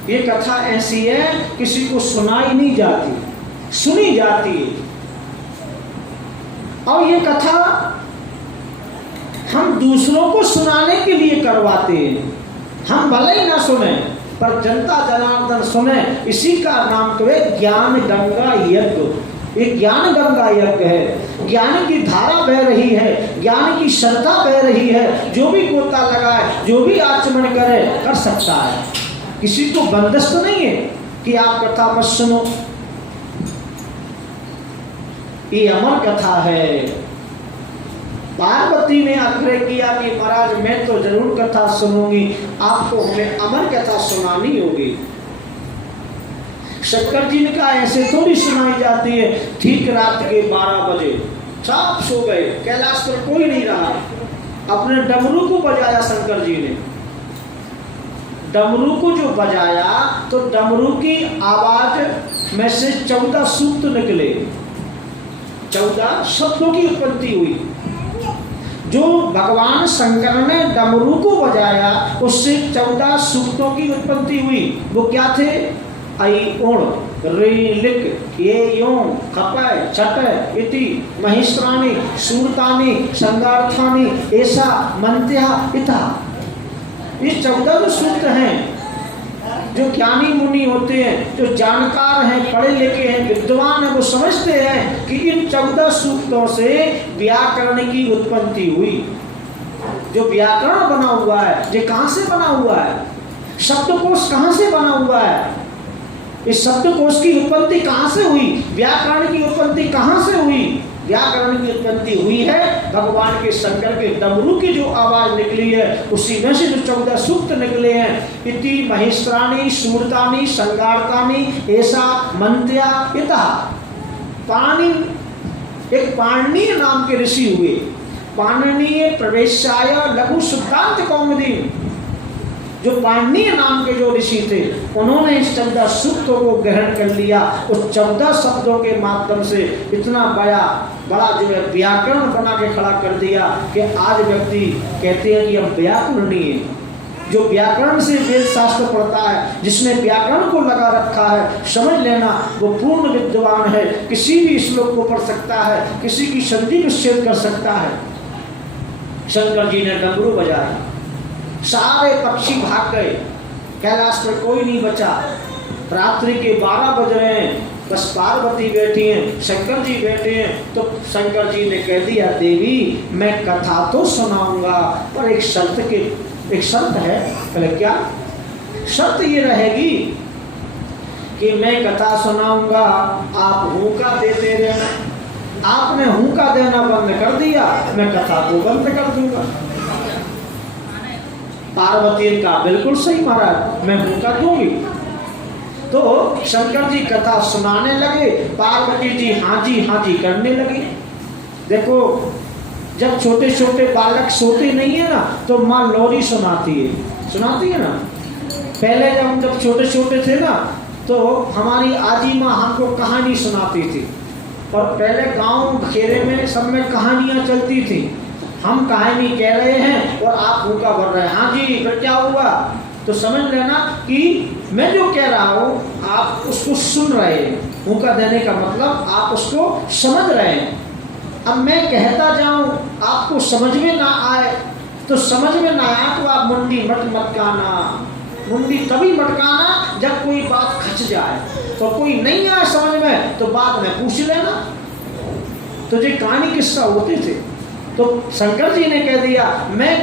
ये कथा ऐसी है, किसी को सुनाई नहीं जाती, सुनी जाती है। और ये कथा हम दूसरों को सुनाने के लिए करवाते हैं। हम भले ही ना सुने, पर जनता जनार्दन सुने, इसी का नाम तो है ज्ञान गंगा यज्ञ। एक ज्ञान गंगा यज्ञ है, ज्ञान की धारा बह रही है, ज्ञान की श्रद्धा बह रही है। जो भी गोता लगाए, जो भी आचमन करे, कर सकता है, किसी को बंदिश तो नहीं है कि आप कथा मत सुनो। ये अमर कथा है। पार्वती ने आग्रह किया कि महाराज मैं तो जरूर कथा सुनूंगी, आपको हमें अमर कथा सुनानी होगी। शंकर जी ने कहा ऐसे थोड़ी सुनाई जाती है। ठीक रात के 12 बजे सब सो गए, कैलाश पर कोई नहीं रहा। अपने डमरू को बजाया शंकर जी ने, डमरू को जो बजाया तो डमरू की आवाज में से 14 सूक्त निकले, 14 शब्दों की उत्पत्ति हुई। जो भगवान शंकर ने डमरू को बजाया उससे 14 सूक्तों की उत्पत्ति हुई। वो क्या थे? ऐ उण रे लिक ये यों खपय छटय इति महिष्त्राणि सूरतानि संगार्थानि ऐसा मंत्या इता। ये 14 जो सूक्त हैं, जो ज्ञानी मुनि होते हैं, जो जानकार हैं, पढ़े लिखे हैं, विद्वान हैं, वो समझते हैं कि इन 14 सूक्तों से व्याकरण की उत्पत्ति हुई। जो व्याकरण बना हुआ है, ये कहाँ से बना हुआ है? शब्दकोश कहाँ से बना हुआ है? इस शब्दकोश की उत्पत्ति कहाँ से हुई? व्याकरण की उत्पत्ति कहाँ से हुई? व्याकरण की उत्पत्ति हुई है भगवान के शंकर के डमरू की जो आवाज निकली है, उसी में से जो 14 सूक्त निकले हैं। इति महिस्त्राणी शूरतानी संगारतानी ऐसा मंत्या इतः। पाणि एक पाणिनीय नाम के ऋषि हुए। पाणिनीय प्रवेशाय लघु सिद्धांत कौमुदी, जो पाणिनीय नाम के जो ऋषि थे, उन्होंने इस 14 सूक्तों को ग्रहण कर लिया। उस 14 शब्दों के माध्यम से इतना बड़ा जो है व्याकरण बना के खड़ा कर दिया कि आज व्यक्ति कहते हैं कि हम व्याकरणीय हैं। जो व्याकरण से वेद शास्त्र पढ़ता है, जिसने व्याकरण को लगा रखा है, समझ लेना वो पूर्ण विद्वान है। किसी भी श्लोक को पढ़ सकता है, किसी की संधि विच्छेद कर सकता है। शंकर जी ने डमरू बजाया, सारे पक्षी भाग गए, कैलाश पर कोई नहीं बचा। रात्रि के 12 बज रहे हैं, बस पार्वती बैठी हैं, शंकर जी बैठे हैं। तो शंकर जी ने कह दिया, देवी मैं कथा तो सुनाऊंगा, पर एक शर्त है। पहले क्या शर्त? ये रहेगी कि मैं कथा सुनाऊंगा, आप हुंका देते रहना। आपने हुंका देना बंद कर दिया, मैं कथा को बंद कर दूंगा। पार्वती का बिल्कुल सही महाराज, मैं हुंका दूंगी। तो शंकर जी कथा सुनाने लगे, पार्वती जी हाँ जी करने लगी। देखो, जब छोटे छोटे बालक सोते नहीं है ना, तो माँ लोरी सुनाती है ना। पहले जब हम छोटे छोटे थे ना, तो हमारी आजी माँ हमको कहानी सुनाती थी। और पहले गांव घेरे में सब में कहानियाँ चलती थी। हम कहानी कह रहे हैं और आप हुंका भर रहे हैं, हाँ जी फिर क्या हुआ? तो समझ लेना कि मैं जो कह रहा हूँ आप उसको सुन रहे हैं। हुंका देने का मतलब आप उसको समझ रहे हैं। अब मैं कहता जाऊं, आपको समझ में ना आए, तो समझ में ना आया तो आप मुंडी मत मटकाना। मुंडी तभी मटकाना जब कोई बात खच जाए। तो कोई नहीं आए समझ में तो बाद में पूछ लेना। तो ये कहानी किस्सा होते थे। तो शंकर जी ने कह दिया, मैं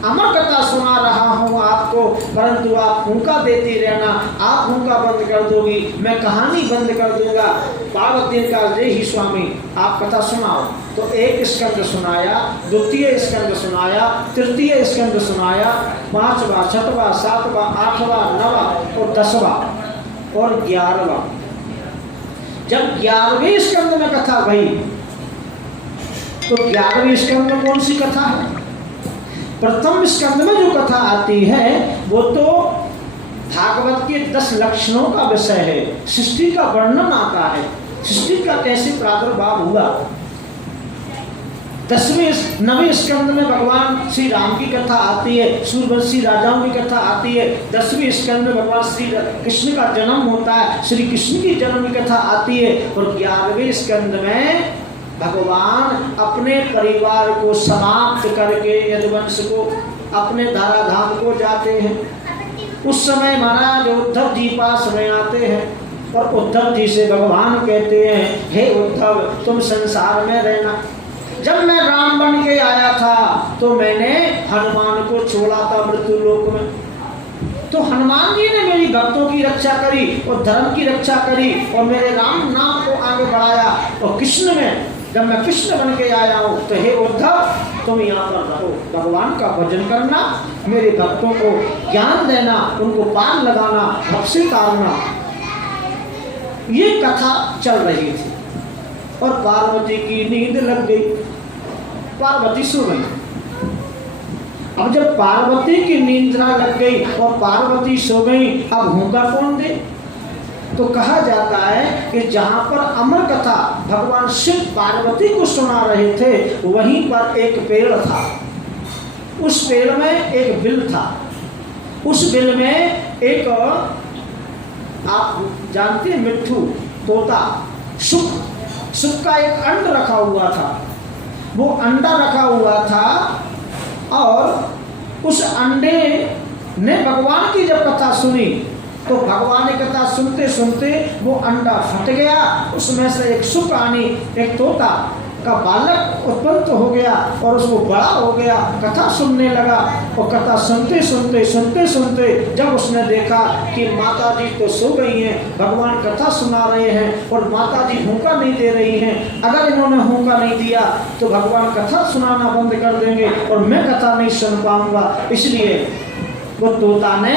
अमर कथा सुना रहा हूँ आपको, परंतु आप हुंका देती रहना। आप हुंका बंद कर दोगी, मैं कहानी बंद कर दूंगा। पार्वती का जय ही स्वामी, आप कथा सुनाओ। तो एक स्कंद सुनाया, द्वितीय स्कंद सुनाया, तृतीय स्कंद सुनाया, 5वां 6वां 7वां 8वां 9वां और 10वां और 11वां। जब 11वें स्कंद में कथा गई, तो 11वें स्कंद में कौन सी कथा है? प्रथम स्कंद में जो कथा आती है वो तो भागवत के 10 लक्षणों का विषय है। सृष्टि का वर्णन आता है, सृष्टि का कैसे प्रादुर्भाव हुआ। 9वें स्कंद में भगवान श्री राम की कथा आती है, सूर्यवंशी राजाओं की कथा आती है। 10वें स्कंद में भगवान श्री कृष्ण का जन्म होता है, श्री कृष्ण की जन्म की कथा आती है। और 11वें स्कंद में भगवान अपने परिवार को समाप्त करके यदुवंश को अपने धराधाम को जाते हैं। उस समय महाराज उद्धव जी पास में आते हैं और उद्धव जी से भगवान कहते हैं, हे उद्धव तुम संसार में रहना। जब मैं राम बन के आया था तो मैंने हनुमान को छोड़ा था मृत्यु लोक में। तो हनुमान जी ने मेरी भक्तों की रक्षा करी और धर्म की रक्षा करी और मेरे राम नाम को आगे बढ़ाया। और कृष्ण में जब मैं कृष्ण बन के आया हूँ, तो हे उद्धव तुम यहाँ पर रहो, भगवान का भजन करना, मेरे भक्तों को ज्ञान देना, उनको पार लगाना, भक्ति तारना। ये कथा चल रही थी और पार्वती की नींद लग गई। पार्वती सो गई। अब जब पार्वती की नींद्रा लग गई और पार्वती सो गई, अब हुंका कौन दे? तो कहा जाता है कि जहाँ पर अमर कथा भगवान शिव पार्वती को सुना रहे थे, वहीं पर एक पेड़ था। उस पेड़ में एक बिल था। उस बिल में एक, आप जानते हैं मिट्ठू, तोता, सुख का एक अंड रखा हुआ था। वो अंडा रखा हुआ था और उस अंडे ने भगवान की जब कथा सुनी तो भगवान की कथा सुनते सुनते वो अंडा फट गया। उसमें से एक सुख आनी, एक तोता का बालक उत्पन्न तो हो गया और उसको बड़ा हो गया, कथा सुनने लगा। और कथा सुनते सुनते जब उसने देखा कि माता जी तो सो गई हैं, भगवान कथा सुना रहे हैं और माता जी हुंका नहीं दे रही हैं, अगर इन्होंने हुंका नहीं दिया तो भगवान कथा सुनाना बंद कर देंगे और मैं कथा नहीं सुन पाऊंगा। इसलिए वो तोता ने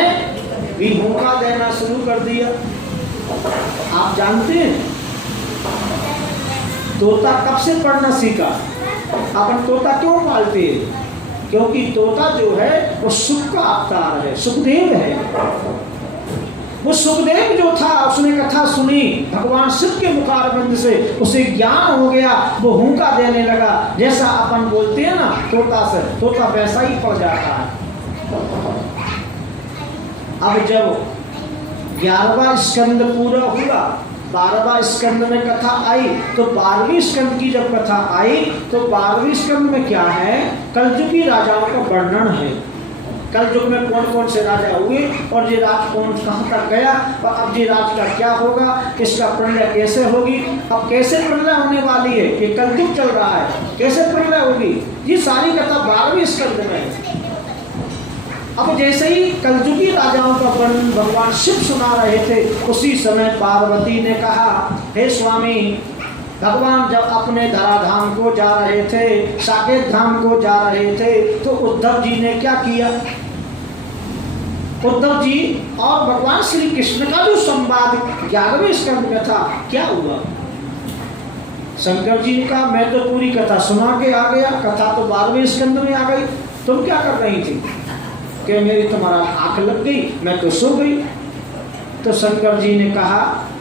भी हुंका देना शुरू कर दिया। आप जानते हैं तोता कब से पढ़ना सीखा? अपन तोता क्यों पालते हैं? क्योंकि तोता जो है वो सुख का अवतार है, सुखदेव है। वो सुखदेव जो था उसने कथा सुनी, भगवान शिव के मुखारबिंद से उसे ज्ञान हो गया, वो हुंका देने लगा। जैसा अपन बोलते हैं ना तोता से, तोता वैसा ही पड़ जाता है। अब जब 11वां स्कंद पूरा हुआ, 12वां स्कंद में कथा आई, तो 12वीं स्कंद की जब कथा आई तो 12वीं स्कंद में क्या है? कलयुगी राजाओं का वर्णन है। कलयुग में कौन कौन से राजा हुए और ये राज कौन कहाँ तक गया और अब ये राज का क्या होगा, इसका प्रलय कैसे होगी, अब कैसे प्रलय होने वाली है, ये कलयुग चल रहा है, कैसे प्रलय होगी, ये सारी कथा 12वीं स्कंद में है। अब जैसे ही कलयुगी राजाओं का वर्णन भगवान शिव सुना रहे थे, उसी समय पार्वती ने कहा, हे स्वामी, भगवान जब अपने धराधाम को जा रहे थे, साकेत धाम को जा रहे थे, तो उद्धव जी ने क्या किया? उद्धव जी और भगवान श्री कृष्ण का जो संवाद 11वें स्कंद में था, क्या हुआ? शंकर जी ने कहा, मैं तो पूरी कथा सुना के आ गया, कथा तो 12वें स्कंद में आ गई, तुम क्या कर रही थी? कि मेरी तुम्हारा आंख लग गई, मैं तो सो गई। तो शंकर जी ने कहा,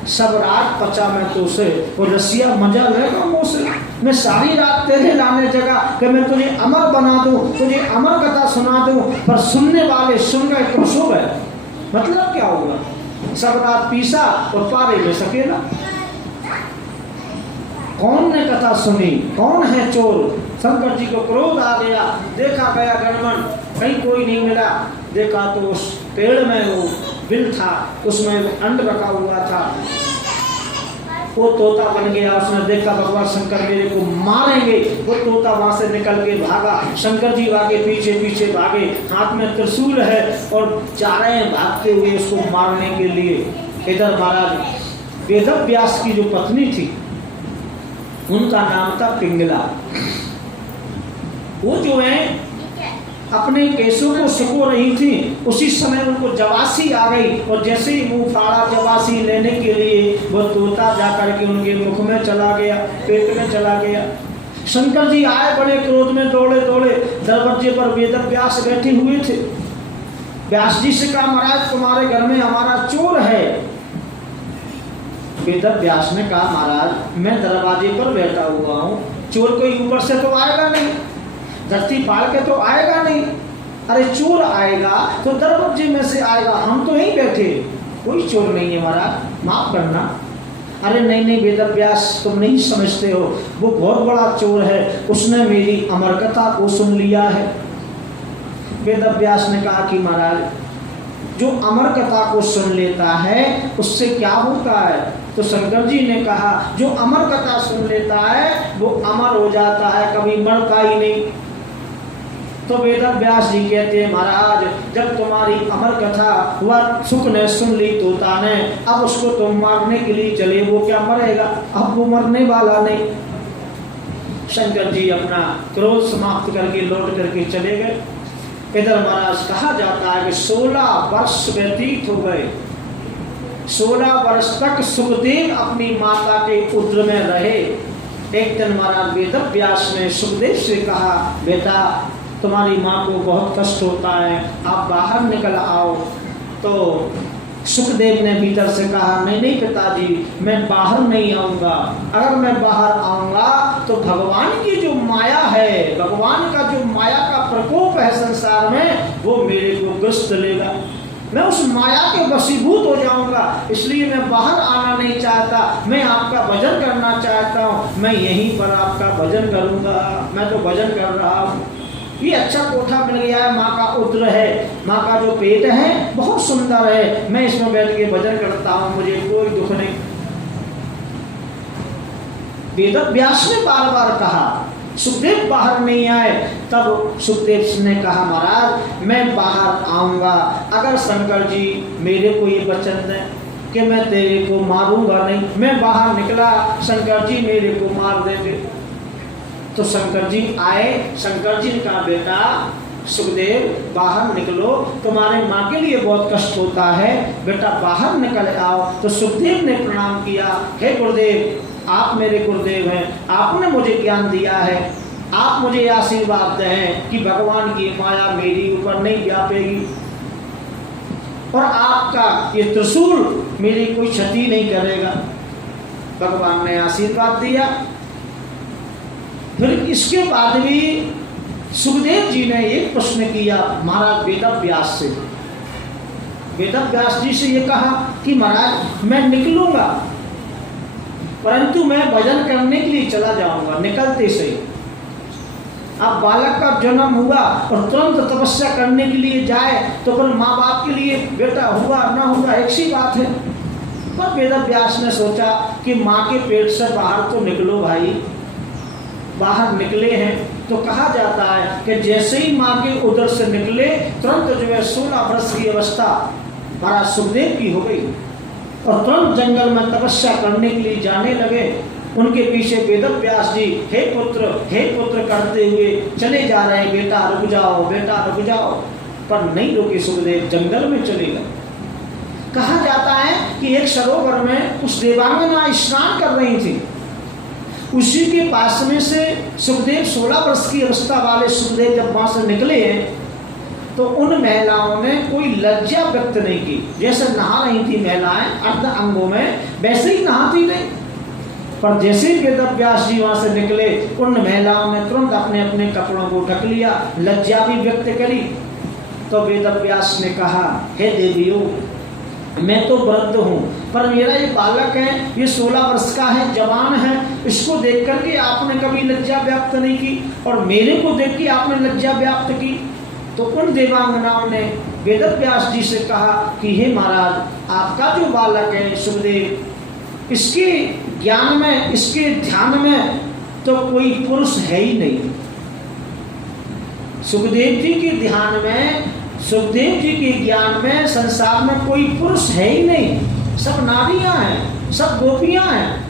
सब रात पचा मैं तो से, वो रसिया मजा लेगा मुझसे, मैं सारी रात तेरे लाने जगह कि मैं तुझे अमर बना दूं, तुझे अमर कथा सुना दूं, पर सुनने वाले सुन गए तो सो गए। मतलब क्या होगा? सब रात पीसा और पारे में सकेला। कौन ने कथा सुनी? कौन है चोर? शंकर जी को क्रोध आ गया, देखा गया गणमन, कहीं कोई नहीं मिला। देखा तो उस पेड़ में वो बिल था, उसमें वो अंड रखा हुआ था, वो तोता बन गया। उसने देखा भगवान शंकर मेरे को मारेंगे, वो तोता वहां से निकल के भागा। शंकर जी आगे पीछे पीछे भागे, हाथ में त्रिशूल है और जा रहे हैं भागते हुए उसको मारने के लिए। इधर महाराज वेदव्यास की जो पत्नी थी, उनका नाम था पिंगला। वो जो है अपने केसों को सुखो रही थी, उसी समय उनको जवासी आ गई और जैसे ही मुंह फाड़ा जवासी लेने के लिए, वो तोता जाकर के उनके मुख में चला गया, पेट में चला गया। शंकर जी आए बड़े क्रोध में, दौड़े दौड़े, दरवाजे पर वेदव्यास बैठे हुए थे। व्यास जी से कहा, महाराज तुम्हारे घर में हमारा चोर है। वेदव्यास ने कहा, महाराज मैं दरवाजे पर बैठा हुआ हूँ, चोर कोई ऊपर से तो आएगा नहीं, धरती फाड़ के तो आएगा नहीं। अरे चोर आएगा तो दरवाजे में से आएगा, हम तो यहीं बैठे, कोई चोर नहीं है महाराज, माफ करना। अरे नहीं नहीं वेदव्यास, तुम नहीं समझते हो, वो बहुत बड़ा चोर है, उसने मेरी अमर कथा को सुन लिया है। वेदव्यास ने कहा कि महाराज जो अमर कथा को सुन लेता है उससे क्या होता है? तो शंकर जी ने कहा, जो अमर कथा सुन लेता है वो अमर हो जाता है, कभी मरता ही नहीं। तो वेदव्यास जी कहते हैं, महाराज जब तुम्हारी अमर कथा वह सुख ने सुन ली तोता ने, अब उसको तुम मारने के लिए चले, वो क्या मरेगा? अब वो मरने वाला नहीं। शंकर जी अपना क्रोध समाप्त करके लौट करके चले गए। इधर महाराज कहा जाता है कि 16 वर्ष व्यतीत हो गए, 16 वर्ष तक सुखदेव अपनी माता के उदर में रहे। एक दिन महाराज वेदव्यास ने सुखदेव से कहा, बेटा तुम्हारी माँ को बहुत कष्ट होता है, आप बाहर निकल आओ। तो सुखदेव ने भीतर से कहा, नहीं नहीं पिताजी, मैं बाहर नहीं आऊँगा, अगर मैं बाहर आऊँगा तो भगवान की जो माया है, भगवान का जो माया का प्रकोप है संसार में, वो मेरे को ग्रस्त लेगा, मैं उस माया के वशीभूत हो जाऊंगा, इसलिए मैं बाहर आना नहीं चाहता, मैं आपका भजन करना चाहता हूँ, मैं यहीं पर आपका भजन करूँगा, मैं तो भजन कर रहा हूँ। ये अच्छा कोठा मिल गया है, माँ का उदर है, माँ का जो पेट है बहुत सुंदर है, मैं इसमें बैठ के भजन करता हूँ, मुझे कोई दुख नहीं। वेदव्यास ने बार बार कहा, सुखदेव बाहर नहीं आए। तब सुखदेव ने कहा, महाराज मैं बाहर आऊंगा अगर शंकर जी मेरे को ये वचन दें कि मैं तेरे को मारूंगा नहीं। मैं बाहर निकला, शंकर जी मेरे को मार देंगे। तो शंकर जी आए। शंकर जी ने कहा, बेटा सुखदेव बाहर निकलो, तुम्हारे माँ के लिए बहुत कष्ट होता है, बेटा बाहर निकल आओ। तो सुखदेव ने प्रणाम किया, हे गुरुदेव आप मेरे गुरुदेव हैं, आपने मुझे ज्ञान दिया है, आप मुझे आशीर्वाद दें कि भगवान की माया मेरी ऊपर नहीं व्यापेगी और आपका ये त्रिशूल मेरी कोई क्षति नहीं करेगा। भगवान ने आशीर्वाद दिया। फिर इसके बाद भी सुखदेव जी ने एक प्रश्न किया महाराज वेदव्यास से। वेदव्यास जी से ये कहा कि महाराज मैं निकलूंगा, परंतु मैं भजन करने के लिए चला जाऊंगा निकलते से। अब बालक का जन्म हुआ और तुरंत तपस्या करने के लिए जाए तो फिर माँ बाप के लिए बेटा हुआ ना हुआ एक सी बात है। पर वेदव्यास ने सोचा कि माँ के पेट से बाहर तो निकलो भाई। बाहर निकले हैं तो कहा जाता है कि जैसे ही माँ के उदर से निकले तुरंत जो है 16 वर्ष की अवस्था महाराज सुखदेव की हो गई और तुरंत जंगल में तपस्या करने के लिए जाने लगे। उनके पीछे वेदव्यास जी हे पुत्र करते हुए चले जा रहे हैं, बेटा रुक जाओ, बेटा रुक जाओ। पर नहीं रुके सुखदेव, जंगल में चले गए। कहा जाता है कि एक सरोवर में उस देवांगना स्नान कर रही थी, उसी के पास में से सुखदेव 16 वर्ष की अवस्था वाले सुखदेव जब वहां से निकले तो उन महिलाओं ने कोई लज्जा व्यक्त नहीं की। जैसे नहा रही थी महिलाएं अर्ध अंगों में, वैसे ही नहाती नहीं। पर जैसे ही वेदव्यास जी वहां से निकले उन महिलाओं ने तुरंत अपने अपने कपड़ों को ढक लिया, लज्जा भी व्यक्त करी। तो वेदव्यास ने कहा, हे देवियों मैं तो वृद्ध हूँ पर मेरा ये बालक है, ये 16 वर्ष का है, जवान है, इसको देख करके आपने कभी लज्जा व्याप्त नहीं की और मेरे को देख के आपने लज्जा व्याप्त की। तो उन देवांगनाओं ने वेदव्यास जी से कहा कि हे महाराज आपका जो बालक है सुखदेव, इसके ज्ञान में इसके ध्यान में तो कोई पुरुष है ही नहीं। सुखदेव जी के ध्यान में, सुखदेव जी के ज्ञान में संसार में कोई पुरुष है ही नहीं, सब नारियां हैं, सब गोपियां हैं।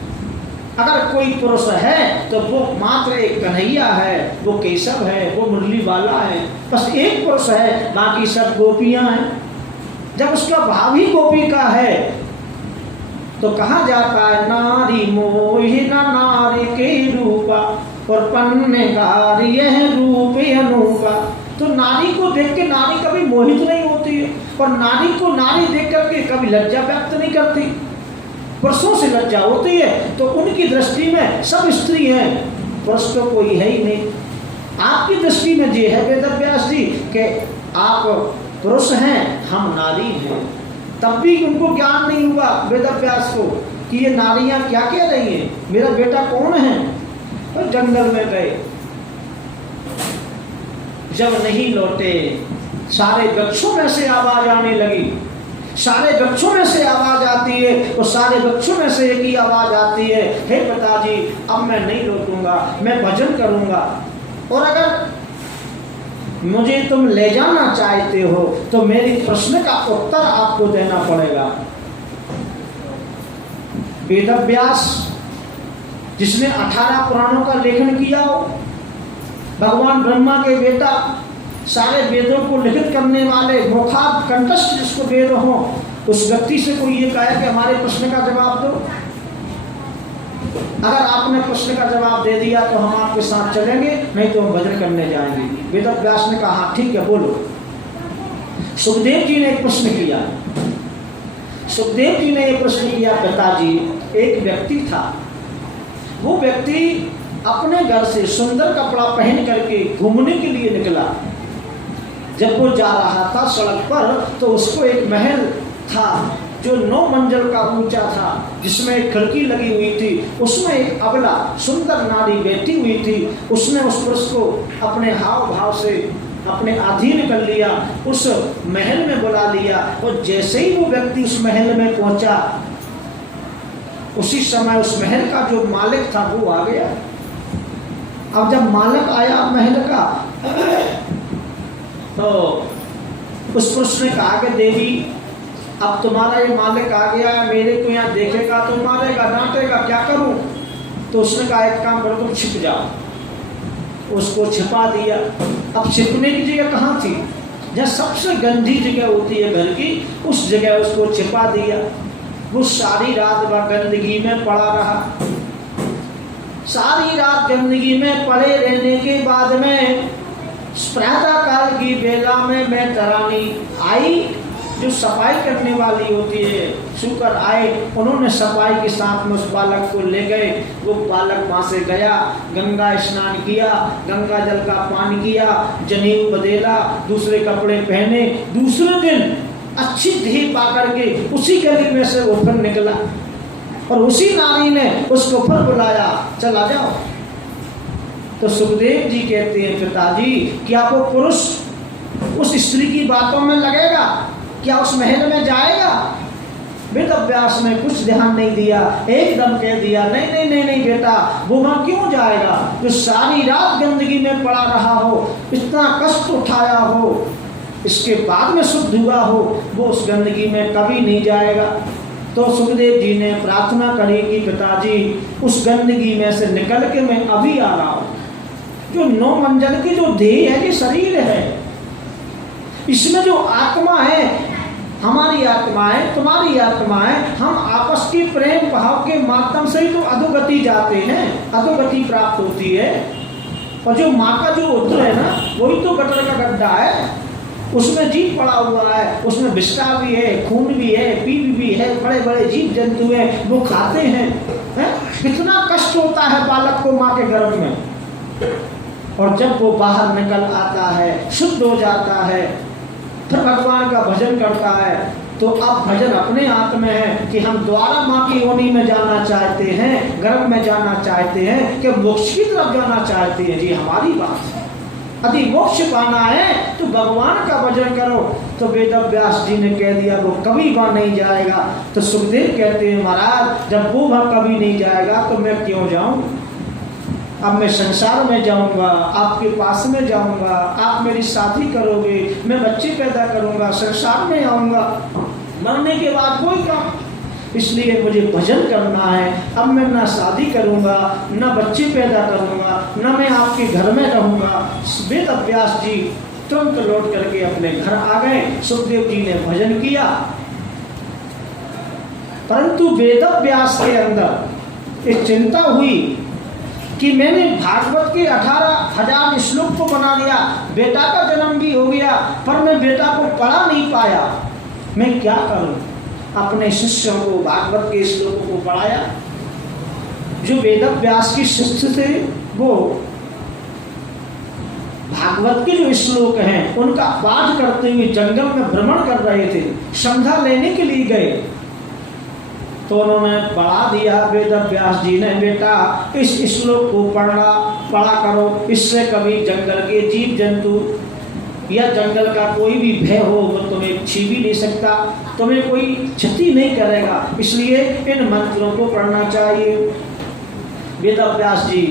अगर कोई पुरुष है तो वो मात्र एक कन्हैया है, वो केशव है, वो मुरली वाला है, बस एक पुरुष है, बाकी सब गोपियां हैं। जब उसका भाव ही गोपी का है तो कहा जाता है नारी मोहिना नारी के रूपा और पन्नेगार यह रूप अनूपा। तो नारी को देख के नारी कभी मोहित नहीं होती है और नारी को नारी देख करके कभी लज्जा व्यक्त नहीं करती। पुरुषों से लज्जा होती है तो उनकी दृष्टि में सब स्त्री हैं, पुरुष तो कोई है ही नहीं। आपकी दृष्टि में ये है वेदव्यास जी कि आप पुरुष हैं, हम नारी हैं। तब भी उनको ज्ञान नहीं हुआ वेदव्यास को कि ये नारियां क्या कह रही हैं, मेरा बेटा कौन है। तो जंगल में गए, जब नहीं लौटे सारे वृक्षों में से आवाज आने लगी। सारे वृक्षों में से आवाज आती है और सारे वृक्षों में से एक ही आवाज आती है, हे पिताजी अब मैं नहीं लौटूंगा, मैं भजन करूंगा और अगर मुझे तुम ले जाना चाहते हो तो मेरे प्रश्न का उत्तर आपको देना पड़ेगा। वेदव्यास जिसने 18 पुराणों का लेखन किया हो, भगवान ब्रह्मा के बेटा, सारे वेदों को लिखित करने वाले, मुखाद कंठस्थ जिसको वेद हो, उस व्यक्ति से कोई ये कहा कि हमारे प्रश्न का जवाब दो। अगर आपने प्रश्न का जवाब दे दिया तो हम आपके साथ चलेंगे, नहीं तो हम भजन करने जाएंगे। वेदव्यास ने कहा हाँ ठीक है बोलो। सुखदेव जी ने एक प्रश्न किया। सुखदेव जी ने एक प्रश्न किया, पिताजी एक व्यक्ति था, वो व्यक्ति अपने घर से सुंदर कपड़ा पहन करके घूमने के लिए निकला। जब वो जा रहा था सड़क पर तो उसको एक महल था जो 9 मंजिल का ऊंचा था, जिसमें एक खिड़की लगी हुई थी। उसमें एक अबला सुंदर नारी बैठी हुई थी। उसने उस पुरुष को अपने हाव भाव से अपने अधीन कर लिया, उस महल में बुला लिया और जैसे ही वो व्यक्ति उस महल में पहुंचा उसी समय उस महल का जो मालिक था वो आ गया। अब जब मालिक आया महल का तो उस पुरुष ने कहा कि देवी अब तुम्हारा ये मालिक आ गया है, मेरे को यहाँ देखेगा तो मारेगा डांटेगा, क्या करूं? तो उसने कहा एक काम करो, तुम छिप जाओ। उसको छिपा दिया। अब छिपने की जगह कहाँ थी? जहाँ सबसे गंदी जगह होती है घर की, उस जगह उसको छिपा दिया। वो सारी रात वह गंदगी में पड़ा रहा। सारी रात गंदगी में पड़े रहने के बाद में प्रातः काल की बेला में मैं तरानी आई, जो सफाई करने वाली होती है, शुक्र आए, उन्होंने सफाई के साथ में उस बालक को ले गए। वो बालक वहाँ से गया, गंगा स्नान किया, गंगा जल का पान किया, जनेऊ बदला, दूसरे कपड़े पहने, दूसरे दिन अच्छी देह पा करके उसी गली में से वो फिर निकला और उसी नारी ने उसको फिर बुलाया, चला जाओ। तो सुखदेव जी कहते हैं पिताजी क्या वो पुरुष उस स्त्री की बातों में लगेगा? क्या उस महल में जाएगा? वेद व्यास ने कुछ ध्यान नहीं दिया, एकदम कह दिया नहीं नहीं नहीं नहीं बेटा, वो वहां क्यों जाएगा? जो सारी रात गंदगी में पड़ा रहा हो, इतना कष्ट उठाया हो, इसके बाद में शुद्ध हुआ हो, वो उस गंदगी में कभी नहीं जाएगा। तो सुखदेव जी ने प्रार्थना करी कि पिताजी उस गंदगी में से निकल के मैं अभी आ रहा हूँ। जो 9 मंजिल की जो देह है, ये शरीर है, इसमें जो आत्मा है, हमारी आत्मा है, तुम्हारी आत्मा है, हम आपस की प्रेम भाव के माध्यम से ही तो अधोगति जाते हैं, अधोगति प्राप्त होती है। और जो माँ का जो उदर है ना, वही तो गटर का गड्ढा है, उसमें जीव पड़ा हुआ है, उसमें विष्टा भी है, खून भी है, पीप भी है, बड़े बड़े जीव जंतु हैं, वो खाते हैं, कितना कष्ट होता है बालक को माँ के गर्भ में। और जब वो बाहर निकल आता है, शुद्ध हो जाता है, फिर भगवान का भजन करता है, तो अब भजन अपने हाथ में है कि हम दोबारा माँ की योनि में जाना चाहते हैं, गर्भ में जाना चाहते हैं, कि मोक्ष की तरफ जाना चाहते हैं। जी हमारी बात है, यदि मोक्ष पाना है तो भगवान का भजन करो। तो वेद व्यास जी ने कह दिया वो कभी वहाँ नहीं जाएगा। तो सुखदेव कहते हैं महाराज जब वो वहाँ कभी नहीं जाएगा तो मैं क्यों जाऊँ? अब मैं संसार में जाऊंगा, आपके पास में जाऊंगा, आप मेरी शादी करोगे, मैं बच्चे पैदा करूंगा, संसार में आऊंगा, मरने के बाद कोई काम, इसलिए मुझे भजन करना है। अब मैं ना शादी करूंगा, ना बच्चे पैदा करूंगा, ना मैं आपके घर में रहूंगा। वेद व्यास जी तुरंत लौट करके अपने घर आ गए। सुखदेव जी ने भजन किया, परंतु वेद व्यास के अंदर एक चिंता हुई कि मैंने भागवत के 18,000 श्लोक को बना लिया, बेटा का जन्म भी हो गया, पर मैं बेटा को पढ़ा नहीं पाया, मैं क्या करूं? अपने शिष्यों को भागवत के श्लोकों को पढ़ाया। जो वेद व्यास की शिष्य थे वो भागवत के जो श्लोक हैं उनका पाठ करते हुए जंगल में भ्रमण कर रहे थे, संध्या लेने के लिए गए। तो उन्होंने पढ़ा दिया वेद व्यास जी ने, बेटा इस श्लोक को पढ़ा करो, इससे कभी जंगल के जीव जंतु या जंगल का कोई भी भय हो वो तुम्हें छीन भी नहीं सकता, तुम्हें कोई क्षति नहीं करेगा, इसलिए इन मंत्रों को पढ़ना चाहिए। वेद व्यास जी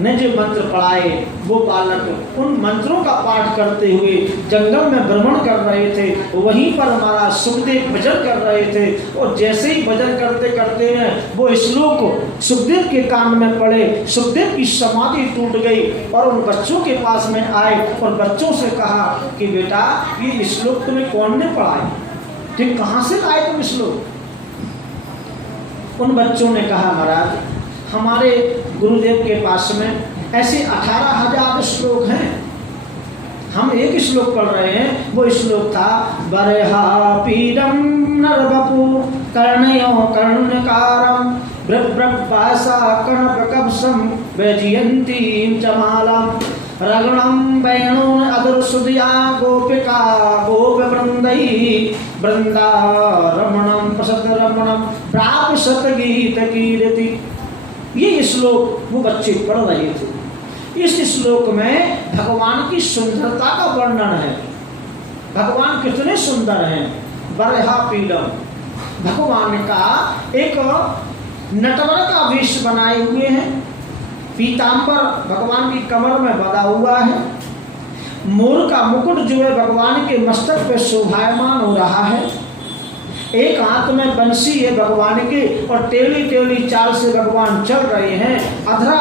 ने जो मंत्र पढ़ाए वो बालक उन मंत्रों का पाठ करते हुए जंगल में भ्रमण कर रहे थे। वहीं पर हमारा सुखदेव भजन कर रहे थे और जैसे ही भजन करते करते हैं वो श्लोक सुखदेव के कान में पड़े, सुखदेव की समाधि टूट गई और उन बच्चों के पास में आए और बच्चों से कहा कि बेटा ये श्लोक तुम्हें कौन ने पढ़ाए, तो कहाँ से लाए तुम श्लोक? उन बच्चों ने कहा महाराज हमारे गुरुदेव के पास में ऐसे 18,000 श्लोक हैं, हम एक श्लोक पढ़ रहे हैं। वो श्लोक था बरहा पीडम नरवपु कर्णयो कर्णकारम ब्रह्मपासा कनककवसम वैजयंतीं चमालम रगणम वैणुन अदुरसुदया गोपिका गोपवृंदै वृंदारमणम प्रसदरमणम प्रापसत गीत कीर्ति। ये श्लोक वो बच्चे पढ़ रहे थे। इस श्लोक में भगवान की सुंदरता का वर्णन है, भगवान कितने सुंदर हैं। बरहा पीडम भगवान का एक नटवर का वेश बनाए हुए हैं, पीतांबर भगवान की कमर में बंधा हुआ है, मोर का मुकुट जो है भगवान के मस्तक पे शोभायमान हो रहा है, एक हाथ में बंसी है भगवान के और टेढ़ी टेढ़ी चाल से भगवान चल रहे हैं। अधरा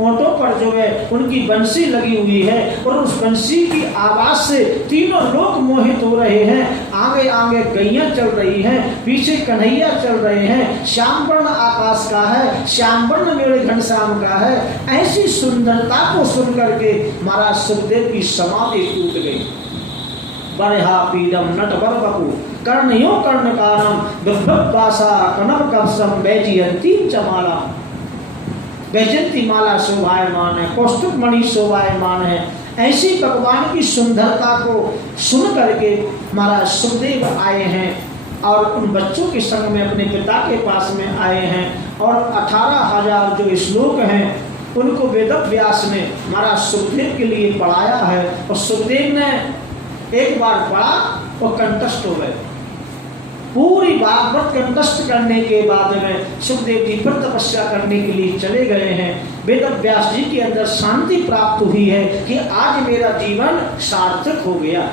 ओंठों पर जो है उनकी बंसी लगी हुई है और उस बंसी की आवाज से तीनों लोग मोहित हो रहे हैं। आगे आगे गैया चल रही हैं, पीछे कन्हैया चल रहे हैं। श्याम वर्ण आकाश का है, श्याम वर्ण मेरे घनश्याम का है। ऐसी सुंदरता को सुन करके महाराज सुखदेव की समाधि टूट गई। बरहा पीडम नटवर बपू कर्णयो कर्णकारम बिभ्रत्वासा कनव कवसम वैजयंती चमाला। वैजयंती माला शोभायमान है, कौस्तुभ मणि शोभायमान है। ऐसी भगवान की सुंदरता को सुन करके महाराज सुखदेव आए हैं और उन बच्चों के संग में अपने पिता के पास में आए हैं और 18,000 जो श्लोक हैं उनको वेद व्यास ने महाराज सुखदेव के लिए पढ़ाया है और सुखदेव ने एक बार पढ़ा और कंठस्थ हो गए। पूरी भागवत कंठस्थ करने के बाद में सुखदेव जी पर तपस्या करने के लिए चले गए हैं। वेद व्यास जी के अंदर शांति प्राप्त हुई है कि आज मेरा जीवन सार्थक हो गया।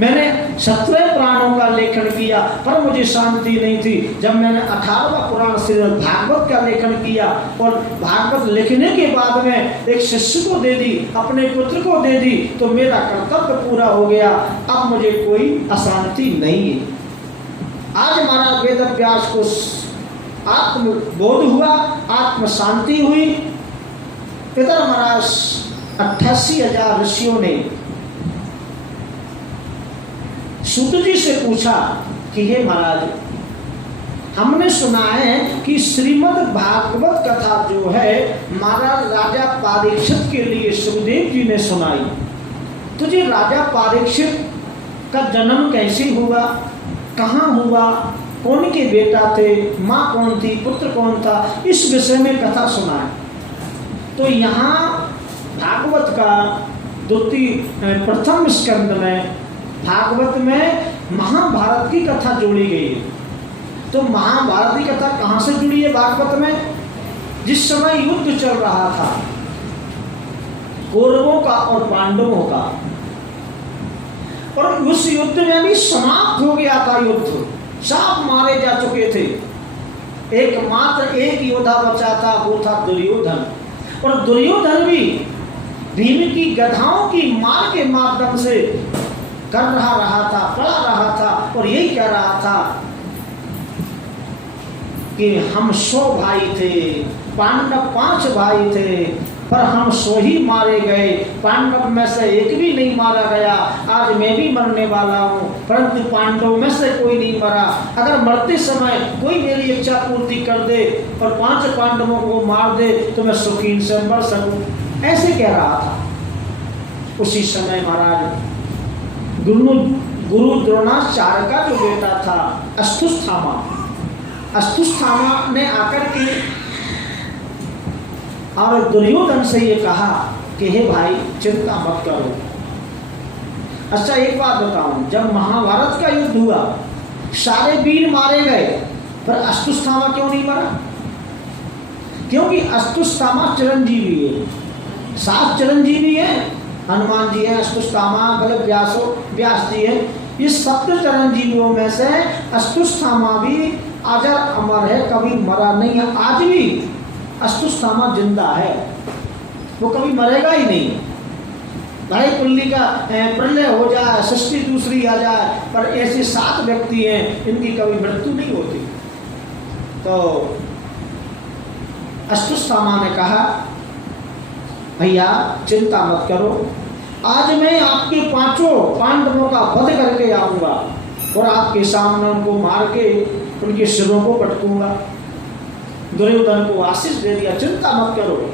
मैंने 17 पुराणों का लेखन किया पर मुझे शांति नहीं थी। जब मैंने 18वां पुराण श्रीमद् भागवत का लेखन किया और भागवत लिखने के बाद में एक शिष्य को दे दी, अपने पुत्र को दे दी, तो मेरा कर्तव्य पूरा हो गया। अब मुझे कोई अशांति नहीं है। आज हमारा वेद व्यास को आत्मबोध हुआ, आत्म शांति हुई। इधर महाराज 88,000 ऋषियों ने सूत जी से पूछा कि हे महाराज, हमने सुना है कि श्रीमद् भागवत कथा जो है महाराज राजा परीक्षित के लिए सुखदेव जी ने सुनाई। तुझे राजा परीक्षित का जन्म कैसे हुआ, कहाँ हुआ, कौन के बेटा थे, माँ कौन थी, पुत्र कौन था, इस विषय में कथा सुनाए। तो यहाँ भागवत का प्रथम स्कंद में भागवत में महाभारत की कथा जोड़ी गई है। तो महाभारत की कथा कहाँ से जुड़ी है भागवत में? जिस समय युद्ध चल रहा था कौरवों का और पांडवों का, और उस युद्ध में भी समाप्त हो गया था। युद्ध सब मारे जा चुके थे, एकमात्र एक योद्धा बचा था, वो था दुर्योधन। और दुर्योधन भी भीम की गधाओं की मार के माध्यम से कर रहा था, पढ़ा रहा था और यही कह रहा था कि हम 100 भाई थे, पांडव 5 भाई थे, पर हम 100 ही मारे गए, पांडव में से एक भी नहीं मारा गया। आज मैं भी मरने वाला हूँ, परंतु पांडव में से कोई नहीं मरा। अगर मरते समय कोई मेरी इच्छा पूर्ति कर दे और 5 पांडवों को मार दे तो मैं सुखीन से मर सकूं, ऐसे कह रहा था। उसी समय महाराज गुरु द्रोणाचार्य का जो बेटा था अस्तुस्थामा ने आकर के और दुर्योधन से ये कहा कि हे भाई चिंता मत करो। अच्छा एक बात बताऊं, जब महाभारत का युद्ध हुआ सारे वीर मारे गए, पर अस्तुस्थामा क्यों नहीं मरा? क्योंकि अस्तुस्थामा चिरंजीवी है, 7 चिरंजीवी है, हनुमान जी हैं, अस्तुस्थामा, बल व्यास जी हैं। ये 7 चिरंजीवियों में से अस्तुस्थामा भी अजर अमर है, कभी मरा नहीं है। आज भी अस्तुस्थामा जिंदा है, वो कभी मरेगा ही नहीं। भाई कुल्ली का प्रलय हो जाए, सृष्टि दूसरी आ जाए, पर ऐसे 7 व्यक्ति हैं इनकी कभी मृत्यु नहीं होती। तो अस्तुस्थामा ने कहा भैया चिंता मत करो, आज मैं आपके 5 पांडवों का वध करके आऊंगा और आपके सामने उनको मार के उनके सिरों को पटकूंगा। दुर्योधन को आशीष दे दिया, चिंता मत करो।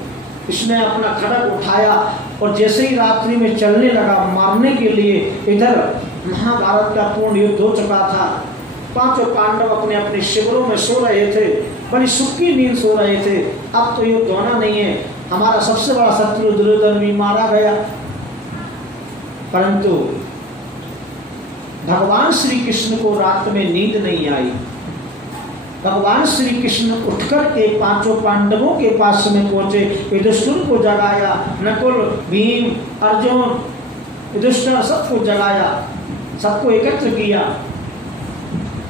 इसने अपना खड़ग उठाया और जैसे ही रात्रि में चलने लगा मारने के लिए, इधर महाभारत का पूर्ण युद्ध हो चुका था। 5 पांडव अपने अपने शिविरों में सो रहे थे, बड़ी सुख की नींद सो रहे थे। अब तो युद्ध होना नहीं है, हमारा सबसे बड़ा शत्रु दुर्योधन भी मारा गया। परंतु भगवान श्री कृष्ण को रात में नींद नहीं आई। भगवान श्री कृष्ण उठकर के पांचों पांडवों के पास में पहुंचे, युधिष्ठिर को जगाया, नकुल, भीम, अर्जुन, युधिष्ठिर सबको जगाया, सबको एकत्र किया।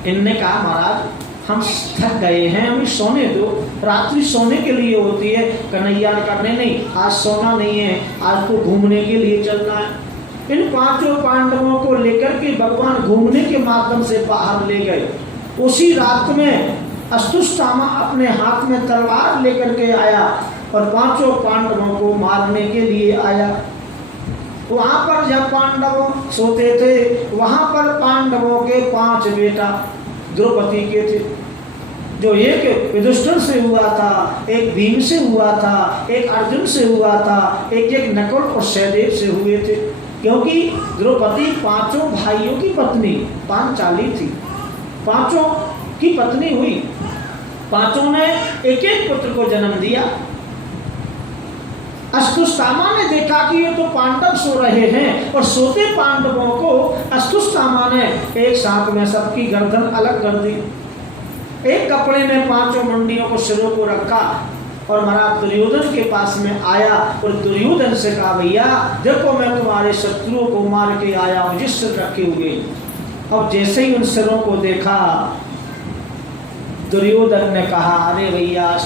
इनने कहा महाराज हम थक गए हैं, हमें सोने दो, रात्रि सोने के लिए होती है। कन्हैया करने नहीं, आज सोना नहीं है, आज तो घूमने के लिए चलना है। इन पांचों पांडवों को लेकर के भगवान घूमने के माध्यम से बाहर ले गए। उसी रात में अष्टुष्टामा अपने हाथ में तलवार लेकर के आया और पांचों पांडवों को मारने के लिए आया। वहां पर जब पांडव सोते थे, वहां पर पांडवों के 5 बेटा द्रौपदी के थे, जो एक युधिष्ठिर से हुआ था, एक भीम से हुआ था, एक अर्जुन से हुआ था, एक नकुल और सहदेव से हुए थे। क्योंकि द्रौपदी पांचों भाइयों की पत्नी पांचाली थी, पांचों की पत्नी हुई, पांचों ने एक एक पुत्र को जन्म दिया। अष्टुष्टामा ने देखा कि ये तो पांडव सो रहे हैं और सोते पांडवों को अष्टुष्टामा ने एक साथ में सबकी गर्दन अलग कर दी, एक कपड़े में पांचों मंडियों को सिरों को रखा और महाराज दुर्योधन के पास में आया और दुर्योधन से कहा भैया देखो मैं तुम्हारे शत्रुओं को मार के आया हूं जिस सिर रखे हुए। अब जैसे ही उन सिरों को देखा दुर्योधन ने कहा अरे भैया